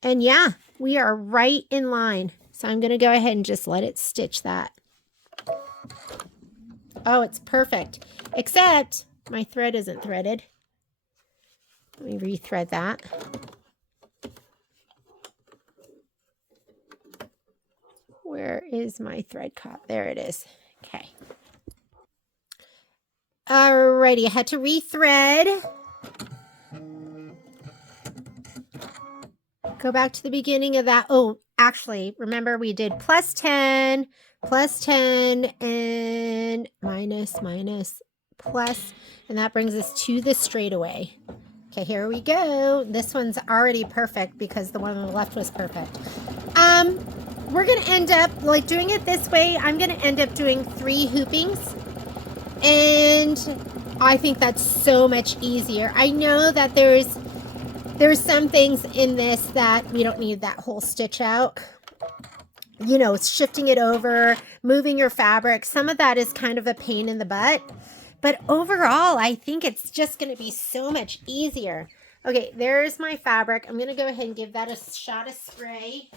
And yeah, we are right in line. So I'm going to go ahead and just let it stitch that. Oh, it's perfect. Except my thread isn't threaded. Let me rethread that. Where is my thread caught? There it is. Okay. Alrighty, I had to rethread. Go back to the beginning of that. Oh, actually, remember we did +10, +10, and minus, plus, and that brings us to the straightaway. Okay, here we go. This one's already perfect because the one on the left was perfect. We're going to end up, like, doing it this way. I'm going to end up doing 3 hoopings, and I think that's so much easier. I know that there's some things in this that we don't need that whole stitch out. You know, shifting it over, moving your fabric. Some of that is kind of a pain in the butt. But overall, I think it's just going to be so much easier. Okay, there's my fabric. I'm going to go ahead and give that a shot of spray.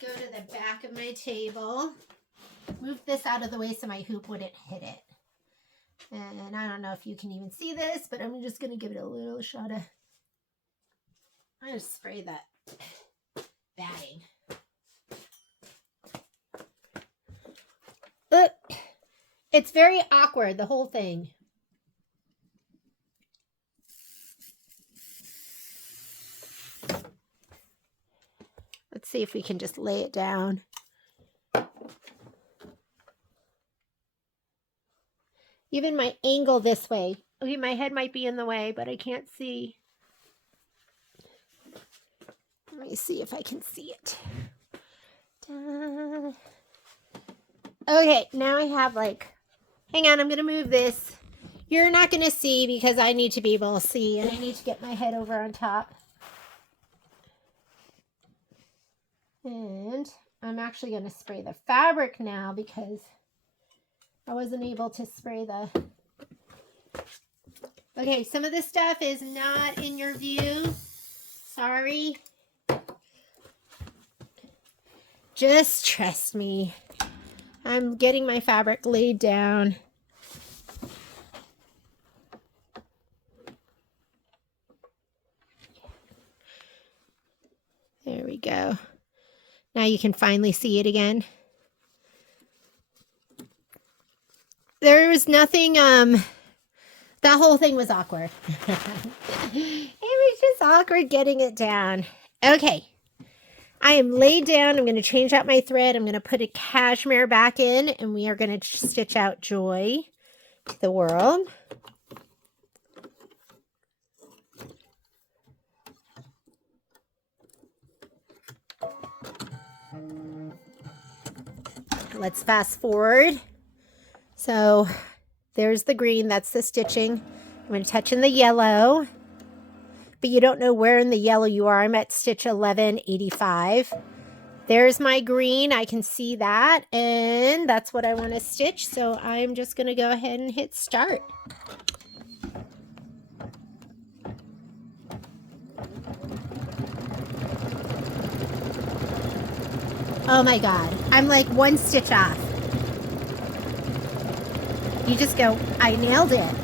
Go to the back of my table. Move this out of the way so my hoop wouldn't hit it. And I don't know if you can even see this, but I'm just going to give it a little shot of... I'm going to spray that batting. It's very awkward, the whole thing. see if we can just lay it down. Even my angle this way. Okay, my head might be in the way, but I can't see. Let me see if I can see it. Da. Okay, now I have like, hang on, I'm going to move this. You're not going to see because I need to be able to see, and I need to get my head over on top. And I'm actually going to spray the fabric now because I wasn't able to spray the... Okay, some of this stuff is not in your view. Sorry. Just trust me. I'm getting my fabric laid down. There we go. Now you can finally see it again. There was nothing, that whole thing was awkward. It was just awkward getting it down. Okay. I am laid down. I'm going to change out my thread. I'm going to put a cashmere back in, and we are going to stitch out Joy to the World. Let's fast forward. So there's the green. That's the stitching. I'm going to touch in the yellow, but you don't know where in the yellow you are. I'm at stitch 1185. There's my green. I can see that, and that's what I want to stitch. So I'm just going to go ahead and hit start. Oh my God. I'm like one stitch off. You just go, I nailed it.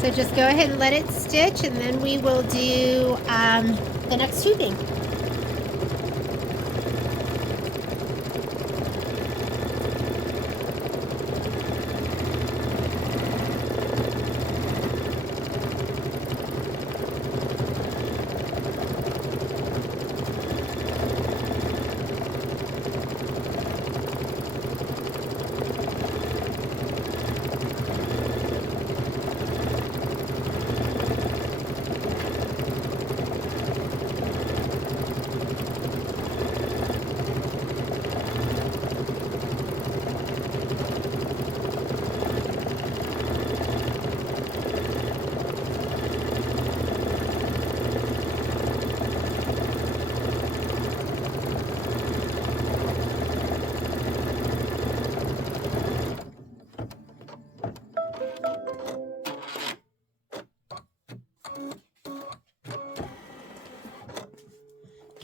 So just go ahead and let it stitch, and then we will do the next hooping.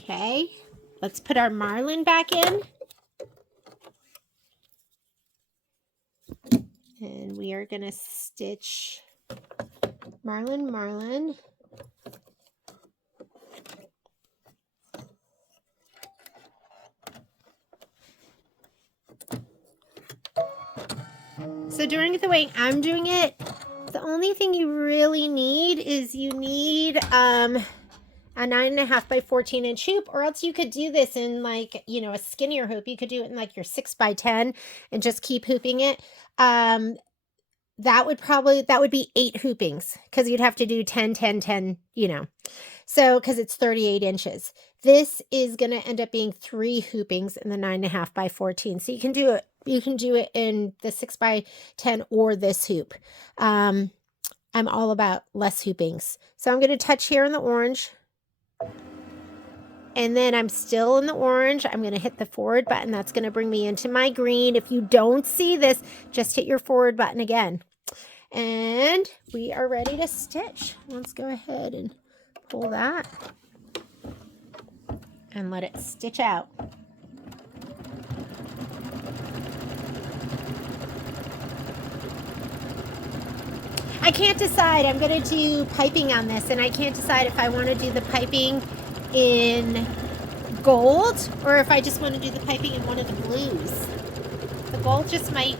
Okay, let's put our marlin back in. And we are going to stitch marlin, marlin. So during the way I'm doing it, the only thing you really need is you need a 9.5 by 14 inch hoop, or else you could do this in like, you know, a skinnier hoop. You could do it in like your 6 by 10 and just keep hooping it. That would be 8 hoopings because you'd have to do 10, 10, 10, you know. So, because it's 38 inches. This is going to end up being 3 hoopings in the 9.5 by 14. So you can do it in the 6 by 10 or this hoop. I'm all about less hoopings. So I'm going to touch here in the orange. And then I'm still in the orange. I'm going to hit the forward button. That's going to bring me into my green. If you don't see this, just hit your forward button again. And we are ready to stitch. Let's go ahead and pull that and let it stitch out. I can't decide. I'm going to do piping on this, and I can't decide if I want to do the piping in gold or if I just want to do the piping in one of the blues. The gold just might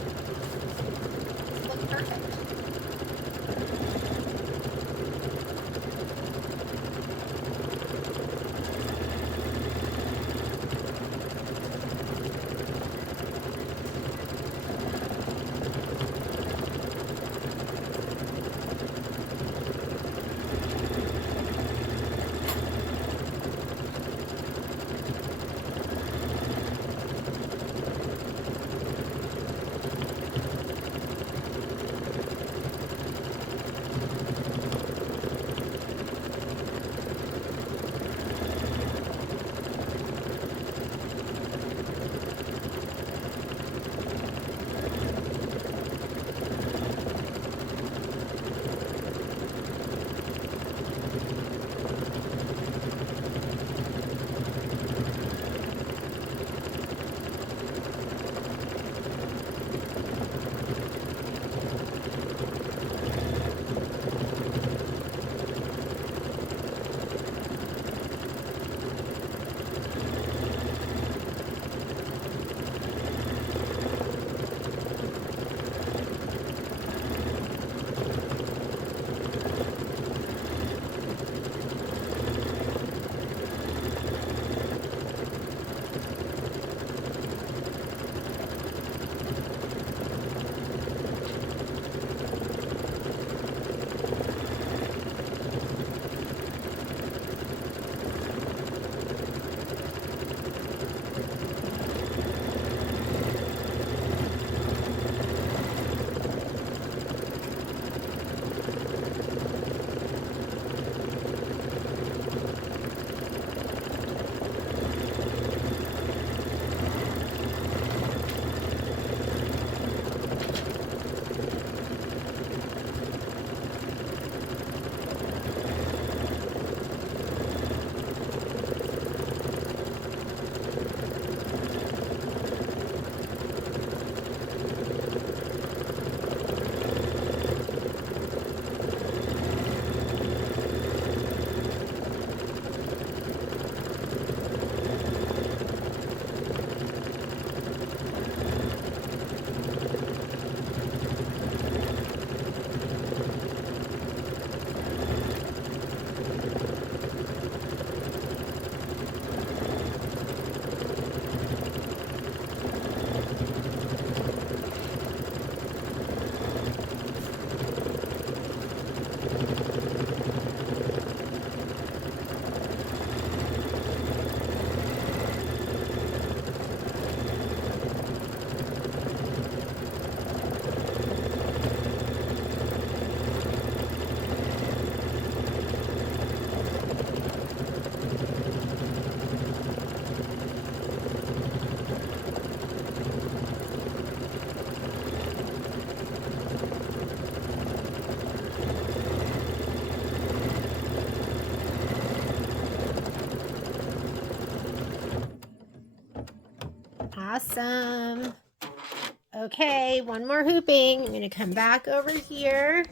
Okay, one more hooping. I'm going to come back over here.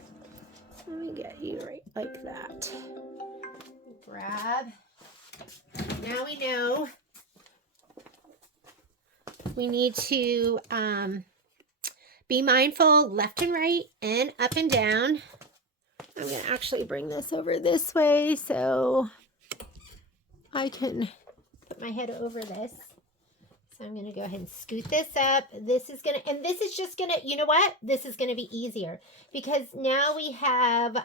Let me get you right like that. Grab. Now we know we need to be mindful left and right and up and down. I'm going to actually bring this over this way so I can put my head over this. So I'm going to go ahead and scoot this up. This is going to, and this is just going to, you know what? This is going to be easier because now we have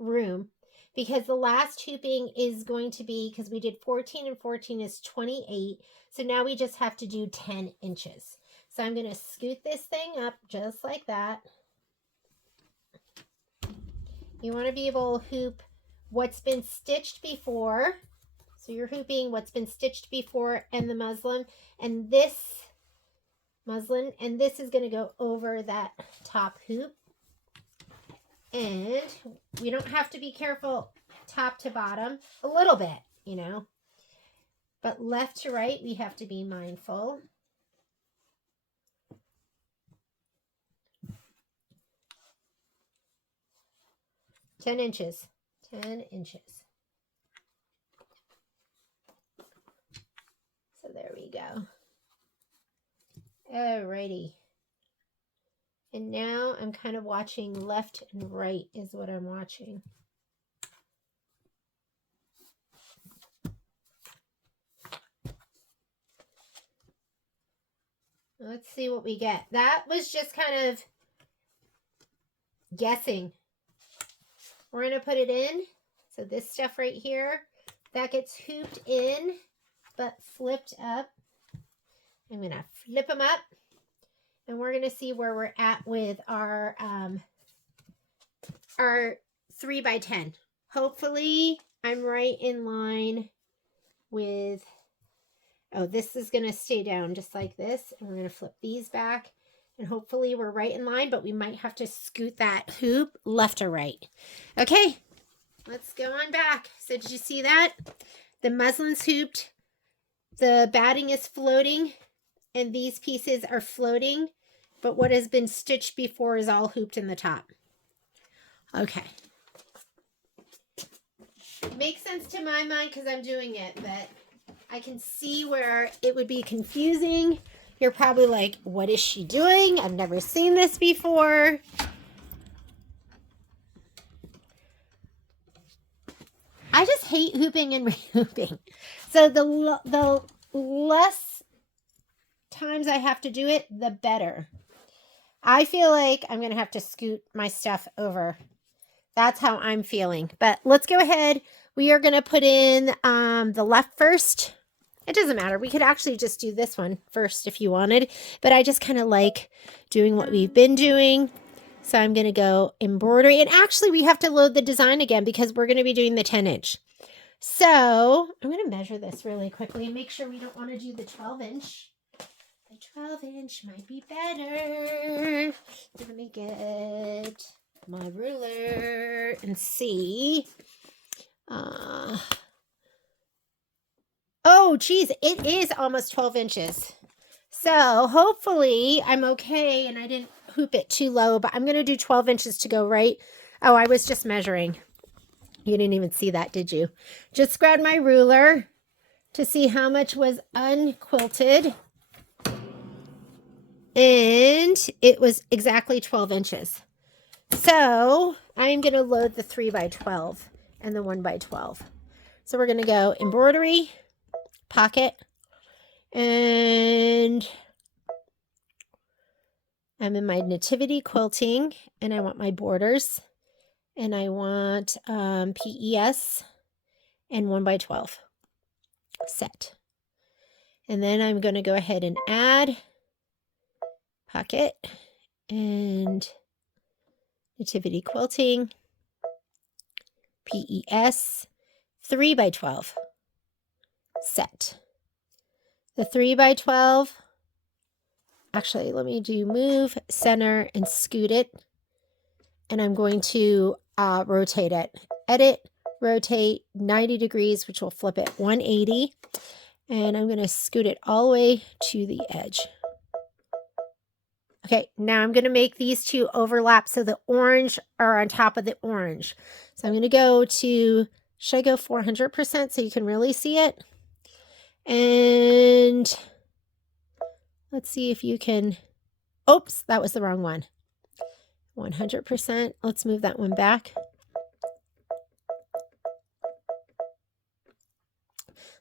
room, because the last hooping is going to be, because we did 14 and 14 is 28. So now we just have to do 10 inches. So I'm going to scoot this thing up just like that. You want to be able to hoop what's been stitched before. So you're hooping what's been stitched before and the muslin, and this muslin, and this is going to go over that top hoop. And we don't have to be careful top to bottom, a little bit, you know, but left to right, we have to be mindful. Ten inches. So there we go. Alrighty. And now I'm kind of watching left and right is what I'm watching. Let's see what we get. That was just kind of guessing. We're going to put it in. So this stuff right here, that gets hooped in, but flipped up. I'm going to flip them up, and we're going to see where we're at with our 3x10. Hopefully I'm right in line with, oh, this is going to stay down just like this. And we're going to flip these back, and hopefully we're right in line, but we might have to scoot that hoop left or right. Okay, let's go on back. So did you see that? The muslin's hooped, the batting is floating, and these pieces are floating, but what has been stitched before is all hooped in the top. Okay. Makes sense to my mind because I'm doing it, but I can see where it would be confusing. You're probably like, what is she doing? I've never seen this before. I just hate hooping and rehooping. So the less times I have to do it, the better. I feel like I'm going to have to scoot my stuff over. That's how I'm feeling. But let's go ahead. We are going to put in the left first. It doesn't matter. We could actually just do this one first if you wanted. But I just kind of like doing what we've been doing. So I'm going to go embroidery. And actually, we have to load the design again because we're going to be doing the 10-inch. So I'm going to measure this really quickly and make sure we don't want to do the 12-inch. The 12-inch might be better. Let me get my ruler and see. Oh, geez, it is almost 12 inches. So hopefully I'm okay and I didn't hoop it too low, but I'm going to do 12 inches to go right. Oh, I was just measuring. You didn't even see that, did you? Just grabbed my ruler to see how much was unquilted. And it was exactly 12 inches. So I'm going to load the 3x12 and the 1x12. So we're going to go embroidery, pocket, and I'm in my Nativity quilting, and I want my borders, and I want PES and 1x12 set. And then I'm going to go ahead and add pocket and Nativity quilting, PES, 3x12 set. The 3x12, actually, let me do move, center, and scoot it. And I'm going to rotate it. Edit, rotate 90 degrees, which will flip it 180. And I'm going to scoot it all the way to the edge. Okay, now I'm going to make these two overlap so the orange are on top of the orange. So I'm going to go to, should I go 400% so you can really see it? And let's see if you can, oops, that was the wrong one. 100%, let's move that one back.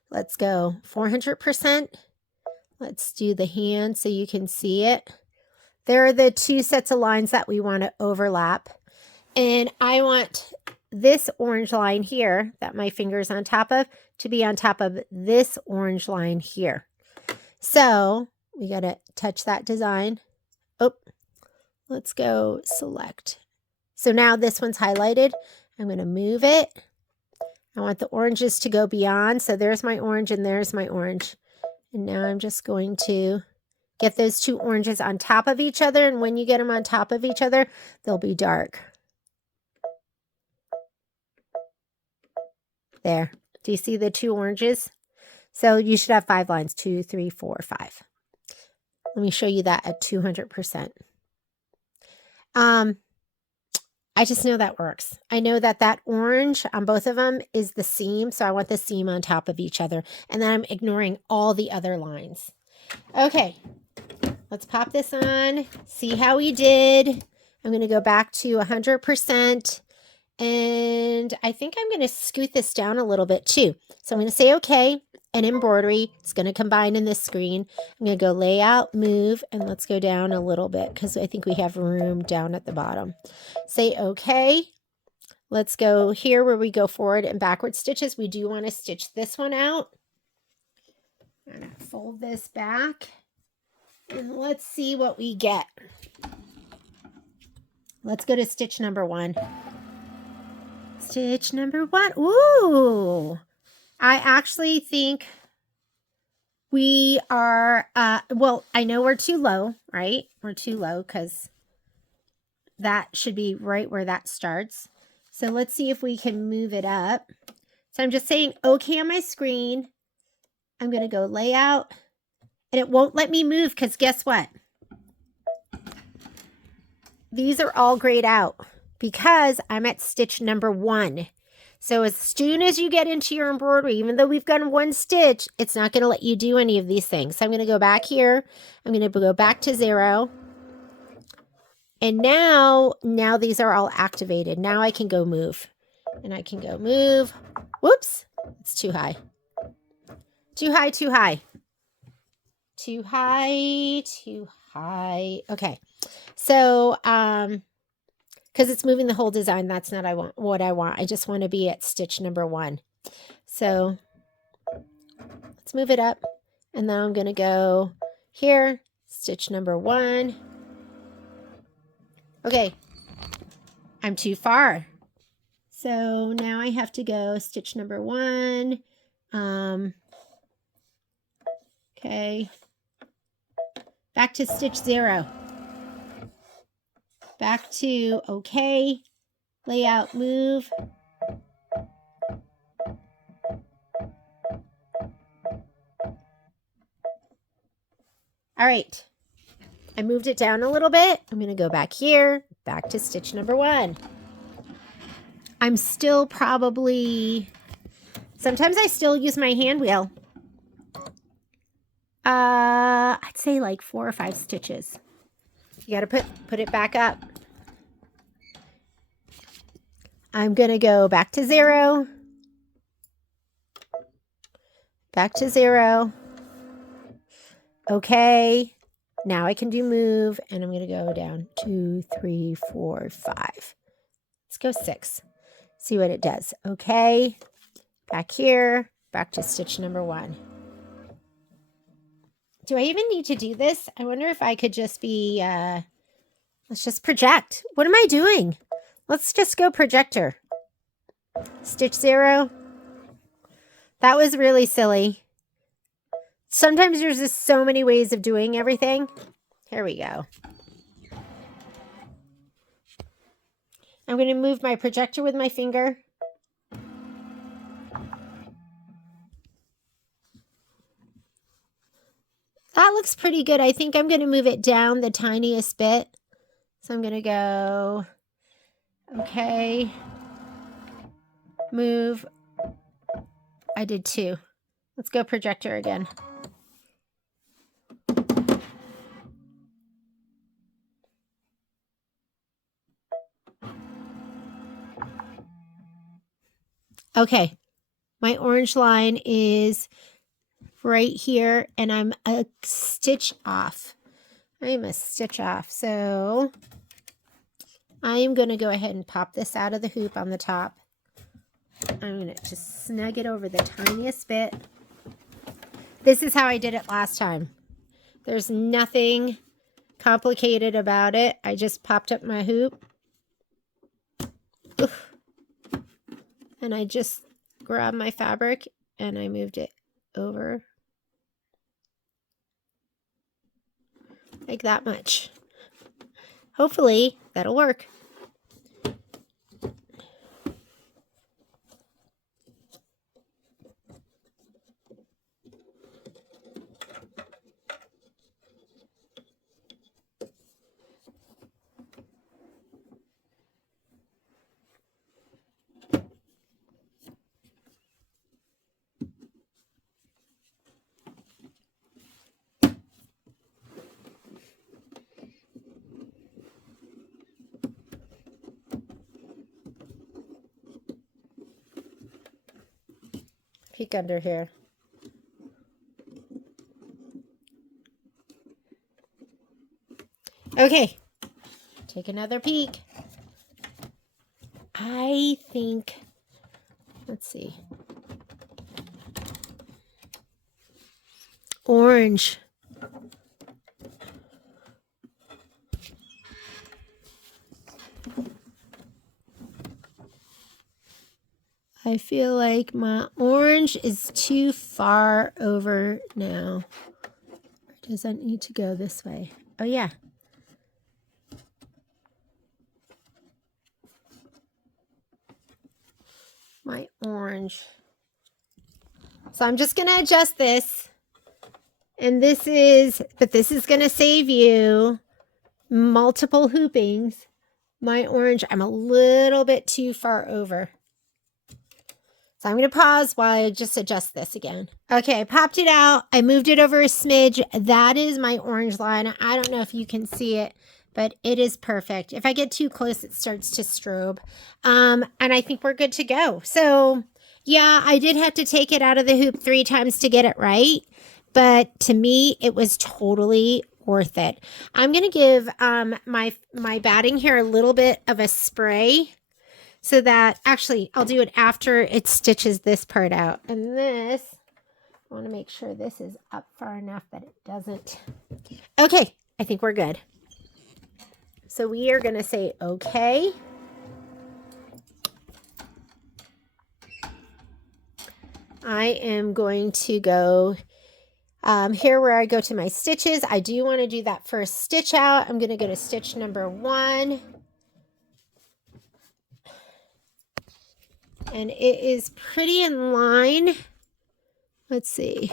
Let's go 400%. Let's do the hand so you can see it. There are the two sets of lines that we want to overlap. And I want this orange line here that my finger's on top of to be on top of this orange line here. So we got to touch that design. Oh, let's go select. So now this one's highlighted. I'm going to move it. I want the oranges to go beyond. So there's my orange and there's my orange. And now I'm just going to get those two oranges on top of each other. And when you get them on top of each other, they'll be dark. There. Do you see the two oranges? So you should have 5 lines. 2, 3, 4, 5. Let me show you that at 200%. I just know that works. I know that that orange on both of them is the seam. So I want the seam on top of each other. And then I'm ignoring all the other lines. Okay. Let's pop this on. See how we did. I'm going to go back to 100%. And I think I'm going to scoot this down a little bit too. So I'm going to say okay. And embroidery, it's going to combine in this screen. I'm going to go layout, move, and let's go down a little bit because I think we have room down at the bottom. Say okay. Let's go here where we go forward and backward stitches. We do want to stitch this one out. I'm going to fold this back. And let's see what we get. Let's go to stitch number 1. Stitch number 1. Ooh! I actually think we are, well, I know we're too low, right? We're too low because that should be right where that starts. So let's see if we can move it up. So I'm just saying okay on my screen. I'm going to go layout. And it won't let me move because guess what? These are all grayed out because I'm at stitch number 1. So as soon as you get into your embroidery, even though we've done 1 stitch, it's not going to let you do any of these things. So I'm going to go back here. I'm going to go back to 0. And now these are all activated. Now I can go move. And I can go move. Whoops. It's too high. Too high, too high. Too high, too high. Okay. So, because it's moving the whole design, that's not what I want. I just want to be at stitch number 1. So let's move it up. And then I'm going to go here, stitch number 1. Okay. I'm too far. So now I have to go stitch number 1. Okay. Back to stitch 0. Back to okay. Layout, move. All right. I moved it down a little bit. I'm going to go back here, back to stitch number 1. I'm still probably, sometimes I still use my hand wheel. I'd say like 4 or 5 stitches. You got to put it back up. I'm going to go back to 0. Back to 0. Okay. Now I can do move, and I'm going to go down 2, 3, 4, 5. Let's go 6. See what it does. Okay. Back here. Back to stitch number 1. Do I even need to do this? I wonder if I could just be, let's just project. What am I doing? Let's just go projector. Stitch 0. That was really silly. Sometimes there's just so many ways of doing everything. Here we go. I'm going to move my projector with my finger. That looks pretty good. I think I'm going to move it down the tiniest bit. So I'm going to go, okay, move. I did 2. Let's go projector again. Okay, my orange line is right here, and I'm a stitch off. I'm a stitch off. So I am going to go ahead and pop this out of the hoop on the top. I'm going to just snug it over the tiniest bit. This is how I did it last time. There's nothing complicated about it. I just popped up my hoop. Oof. And I just grabbed my fabric and I moved it over. Like that much. Hopefully that'll work. Peek under here. Okay, take another peek. I think, let's see. Orange. I feel like my orange is too far over now. It doesn't need to go this way. Oh yeah. My orange. So I'm just going to adjust this. And this is going to save you multiple hoopings. My orange, I'm a little bit too far over. So I'm going to pause while I just adjust this again. Okay, I popped it out. I moved it over a smidge. That is my orange line. I don't know if you can see it, but it is perfect. If I get too close, it starts to strobe. And I think we're good to go. So yeah, I did have to take it out of the hoop 3 times to get it right. But to me, it was totally worth it. I'm going to give my batting here a little bit of a spray. So that, actually, I'll do it after it stitches this part out. And this, I want to make sure this is up far enough that it doesn't. Okay, I think we're good. So we are going to say okay. I am going to go here where I go to my stitches. I do want to do that first stitch out. I'm going to go to stitch number 1. And it is pretty in line. Let's see.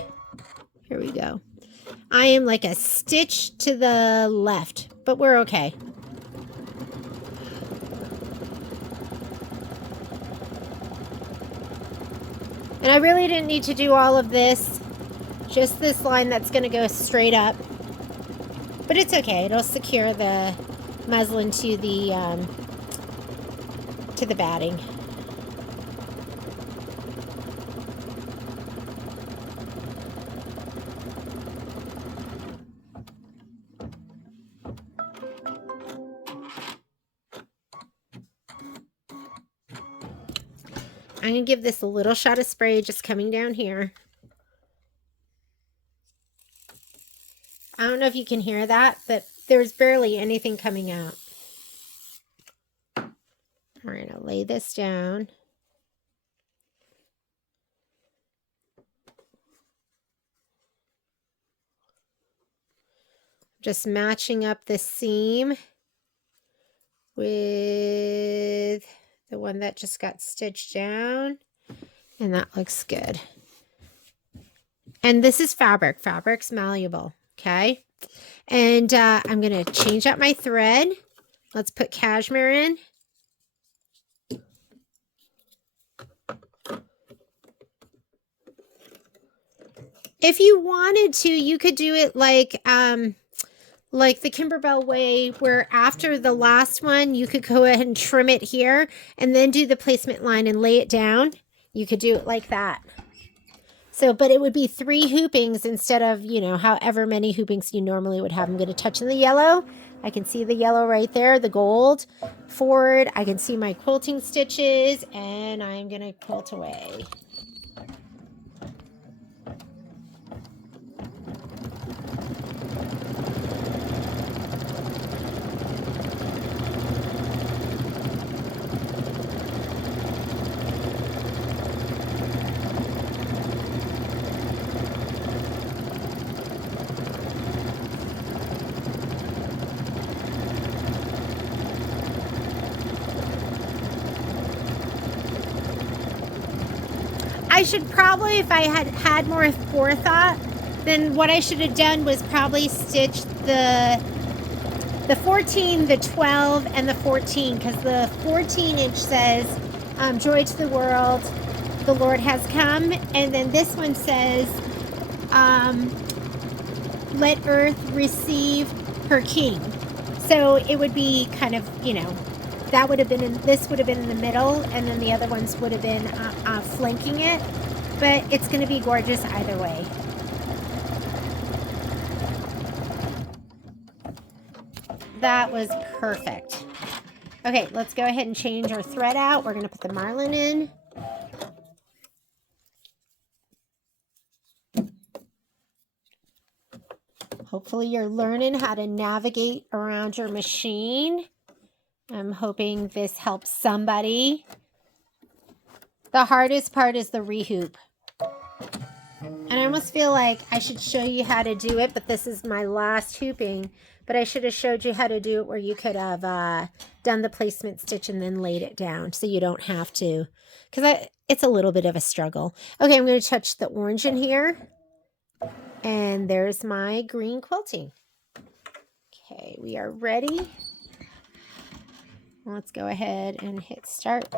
Here we go. I am like a stitch to the left, but we're okay. And I really didn't need to do all of this. Just this line that's going to go straight up. But it's okay. It'll secure the muslin to the batting. I'm going to give this a little shot of spray just coming down here. I don't know if you can hear that, but there's barely anything coming out. We're going to lay this down. Just matching up the seam with the one that just got stitched down, and that looks good. And this is fabric. Fabric's malleable, Okay. And I'm going to change up my thread. Let's put cashmere in. If you wanted to, you could do it like the Kimberbell way, where after the last one, you could go ahead and trim it here and then do the placement line and lay it down. You could do it like that. So, but it would be 3 hoopings instead of, you know, however many hoopings you normally would have. I'm going to touch in the yellow. I can see the yellow right there, the gold. Forward, I can see my quilting stitches, and I'm going to quilt away. I should probably, if I had had more forethought, then what I should have done was probably stitch the 14, the 12, and the 14, because the 14-inch says, joy to the world, the Lord has come. And then this one says, let earth receive her king. So it would be kind of, you know, that would have been in, this would have been in the middle, and then the other ones would have been flanking it. But it's going to be gorgeous either way. That was perfect. Okay, let's go ahead and change our thread out. We're going to put the marlin in. Hopefully you're learning how to navigate around your machine. I'm hoping this helps somebody. The hardest part is the rehoop. And I almost feel like I should show you how to do it, but this is my last hooping. But I should have showed you how to do it where you could have done the placement stitch and then laid it down so you don't have to. Because it's a little bit of a struggle. Okay, I'm going to touch the orange in here. And there's my green quilting. Okay, we are ready. Let's go ahead and hit start.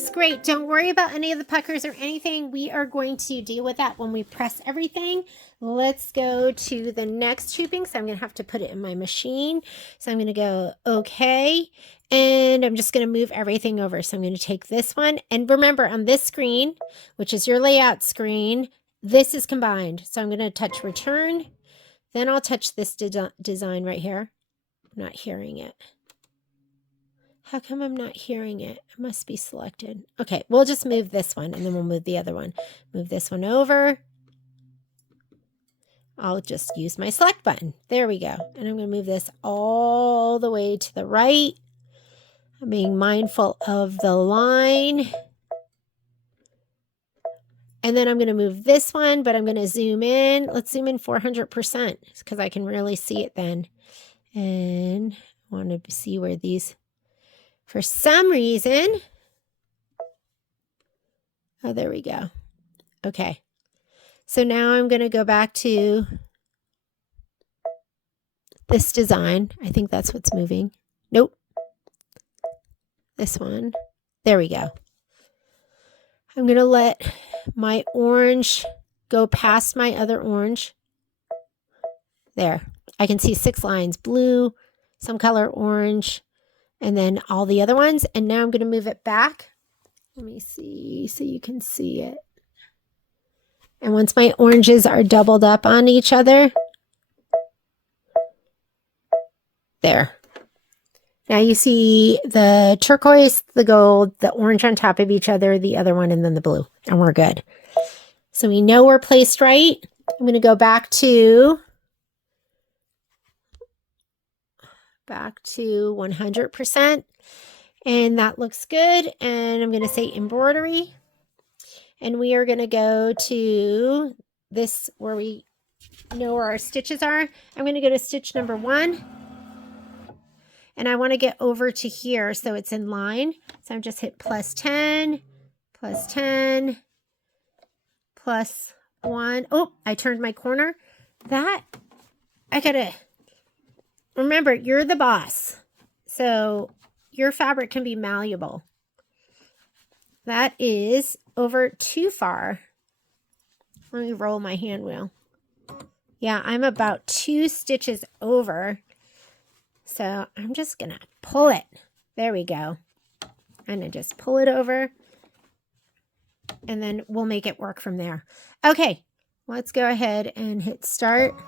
looks great. Don't worry about any of the puckers or anything. We are going to deal with that when we press everything. Let's go to the next hooping. So I'm going to have to put it in my machine. So I'm going to go okay. And I'm just going to move everything over. So I'm going to take this one. And remember, on this screen, which is your layout screen, this is combined. So I'm going to touch return. Then I'll touch this design right here. I'm not hearing it. How come I'm not hearing it? It must be selected. Okay, we'll just move this one and then we'll move the other one. Move this one over. I'll just use my select button. There we go. And I'm going to move this all the way to the right. I'm being mindful of the line. And then I'm going to move this one, but I'm going to zoom in. Let's zoom in 400% because I can really see it then. And I want to see where these... For some reason, oh, there we go. Okay. So now I'm going to go back to this design. I think that's what's moving. Nope. This one. There we go. I'm going to let my orange go past my other orange. There. I can see 6 lines. Blue, some color orange, and then all the other ones. And now I'm going to move it back. Let me see so you can see it. And once my oranges are doubled up on each other, there. Now you see the turquoise, the gold, the orange on top of each other, the other one, and then the blue. And we're good. So we know we're placed right. I'm going to go back to 100%. And that looks good. And I'm going to say embroidery. And we are going to go to this where we know where our stitches are. I'm going to go to stitch number 1. And I want to get over to here so it's in line. So I'm just hit plus 10, plus 10, plus 1. Oh, I turned my corner. That, I got to... Remember, you're the boss, so your fabric can be malleable. That is over too far. Let me roll my hand wheel. Yeah, I'm about 2 stitches over. So I'm just going to pull it. There we go. And I just pull it over. And then we'll make it work from there. Okay, let's go ahead and hit start.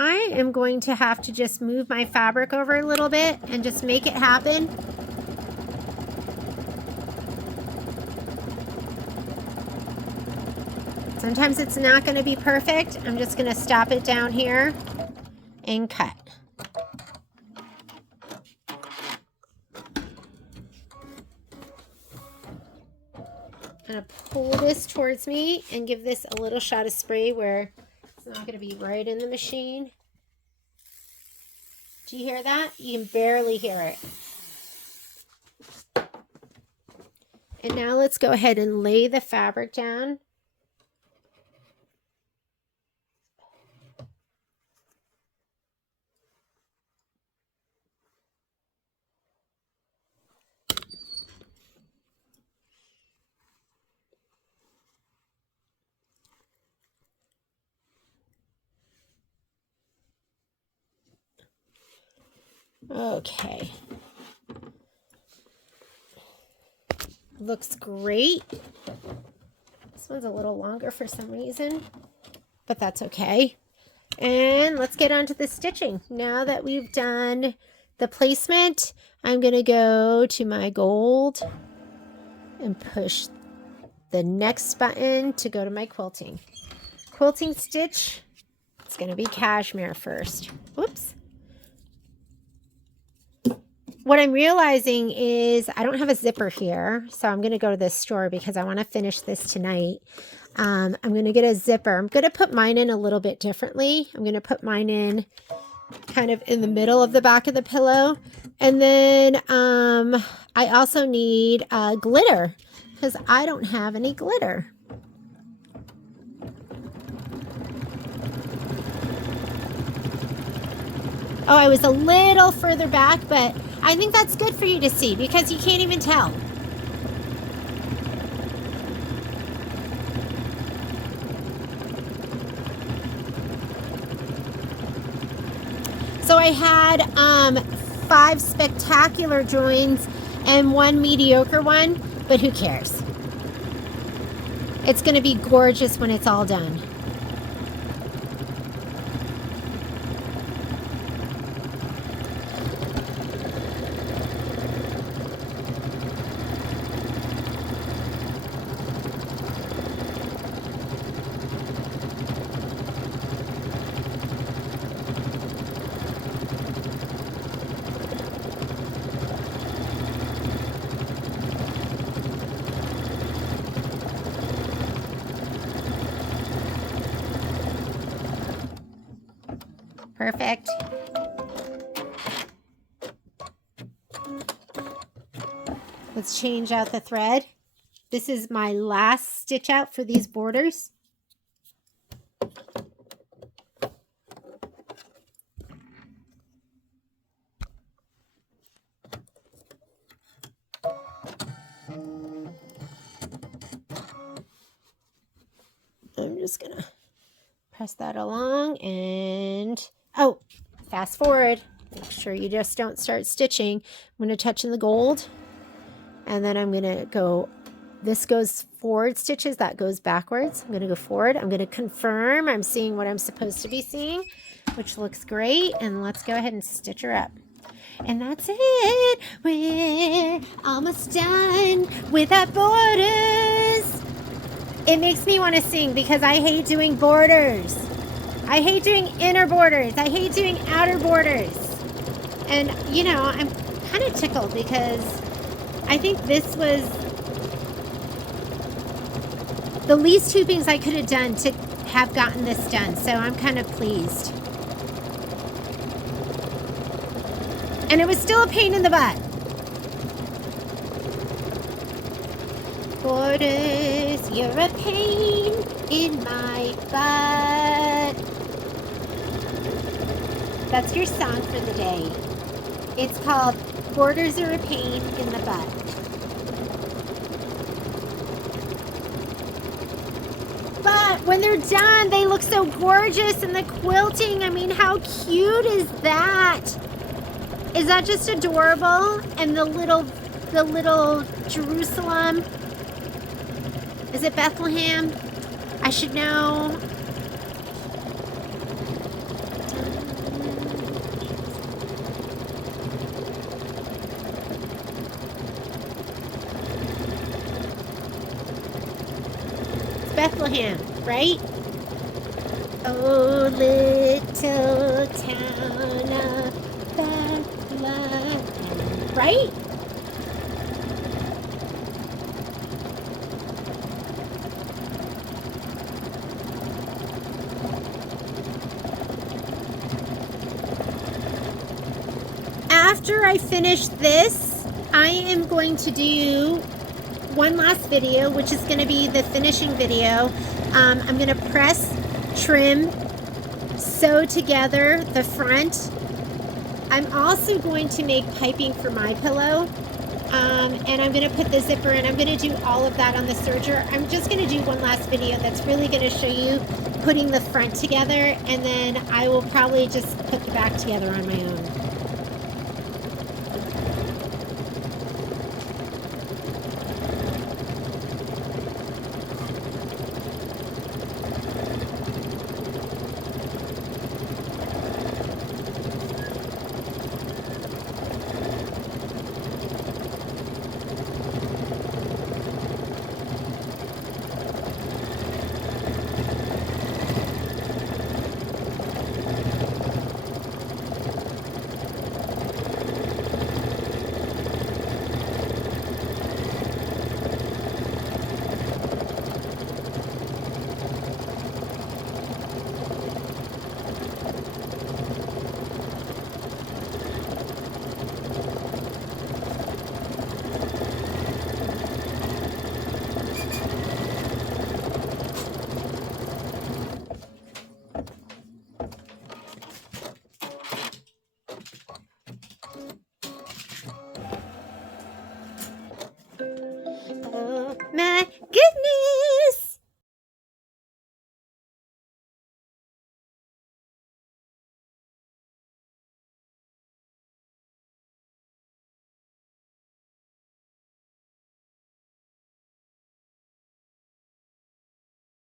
I am going to have to just move my fabric over a little bit and just make it happen. Sometimes it's not going to be perfect. I'm just going to stop it down here and cut. I'm going to pull this towards me and give this a little shot of spray where it's not going to be right in the machine. Do you hear that? You can barely hear it. And now let's go ahead and lay the fabric down. Okay. Looks great. This one's a little longer for some reason, but that's okay. And let's get on to the stitching. Now that we've done the placement, I'm going to go to my gold and push the next button to go to my quilting. Quilting stitch, it's going to be cashmere first. Whoops. What I'm realizing is I don't have a zipper here, so I'm going to go to the store because I want to finish this tonight. I'm going to get a zipper. I'm going to put mine in a little bit differently. I'm going to put mine in kind of in the middle of the back of the pillow. And then I also need glitter because I don't have any glitter. Oh, I was a little further back, but I think that's good for you to see because you can't even tell. So I had 5 spectacular joins and 1 mediocre one, but who cares? It's going to be gorgeous when it's all done. Perfect. Let's change out the thread. This is my last stitch out for these borders. I'm just gonna press that along and, oh, fast forward. Make sure you just don't start stitching. I'm going to touch in the gold and then I'm going to go, this goes forward stitches, that goes backwards. I'm going to go forward. I'm going to confirm I'm seeing what I'm supposed to be seeing, which looks great. And let's go ahead and stitch her up. And that's it. We're almost done with our borders. It makes me want to sing because I hate doing borders. I hate doing inner borders. I hate doing outer borders. And, you know, I'm kind of tickled because I think this was the least hoopings I could have done to have gotten this done. So I'm kind of pleased. And it was still a pain in the butt. Borders, you're a pain in my butt. That's your song for the day. It's called Borders Are a Pain in the Butt. But when they're done, they look so gorgeous in the quilting. I mean, how cute is that? Is that just adorable? And the little Jerusalem. Is it Bethlehem? I should know. It's Bethlehem, right? Oh, little town of Bethlehem, right? After I finish this, I am going to do one last video, which is going to be the finishing video. I'm going to press, trim, sew together the front. I'm also going to make piping for my pillow. And I'm going to put the zipper in. I'm going to do all of that on the serger. I'm just going to do one last video that's really going to show you putting the front together, and then I will probably just put the back together on my own.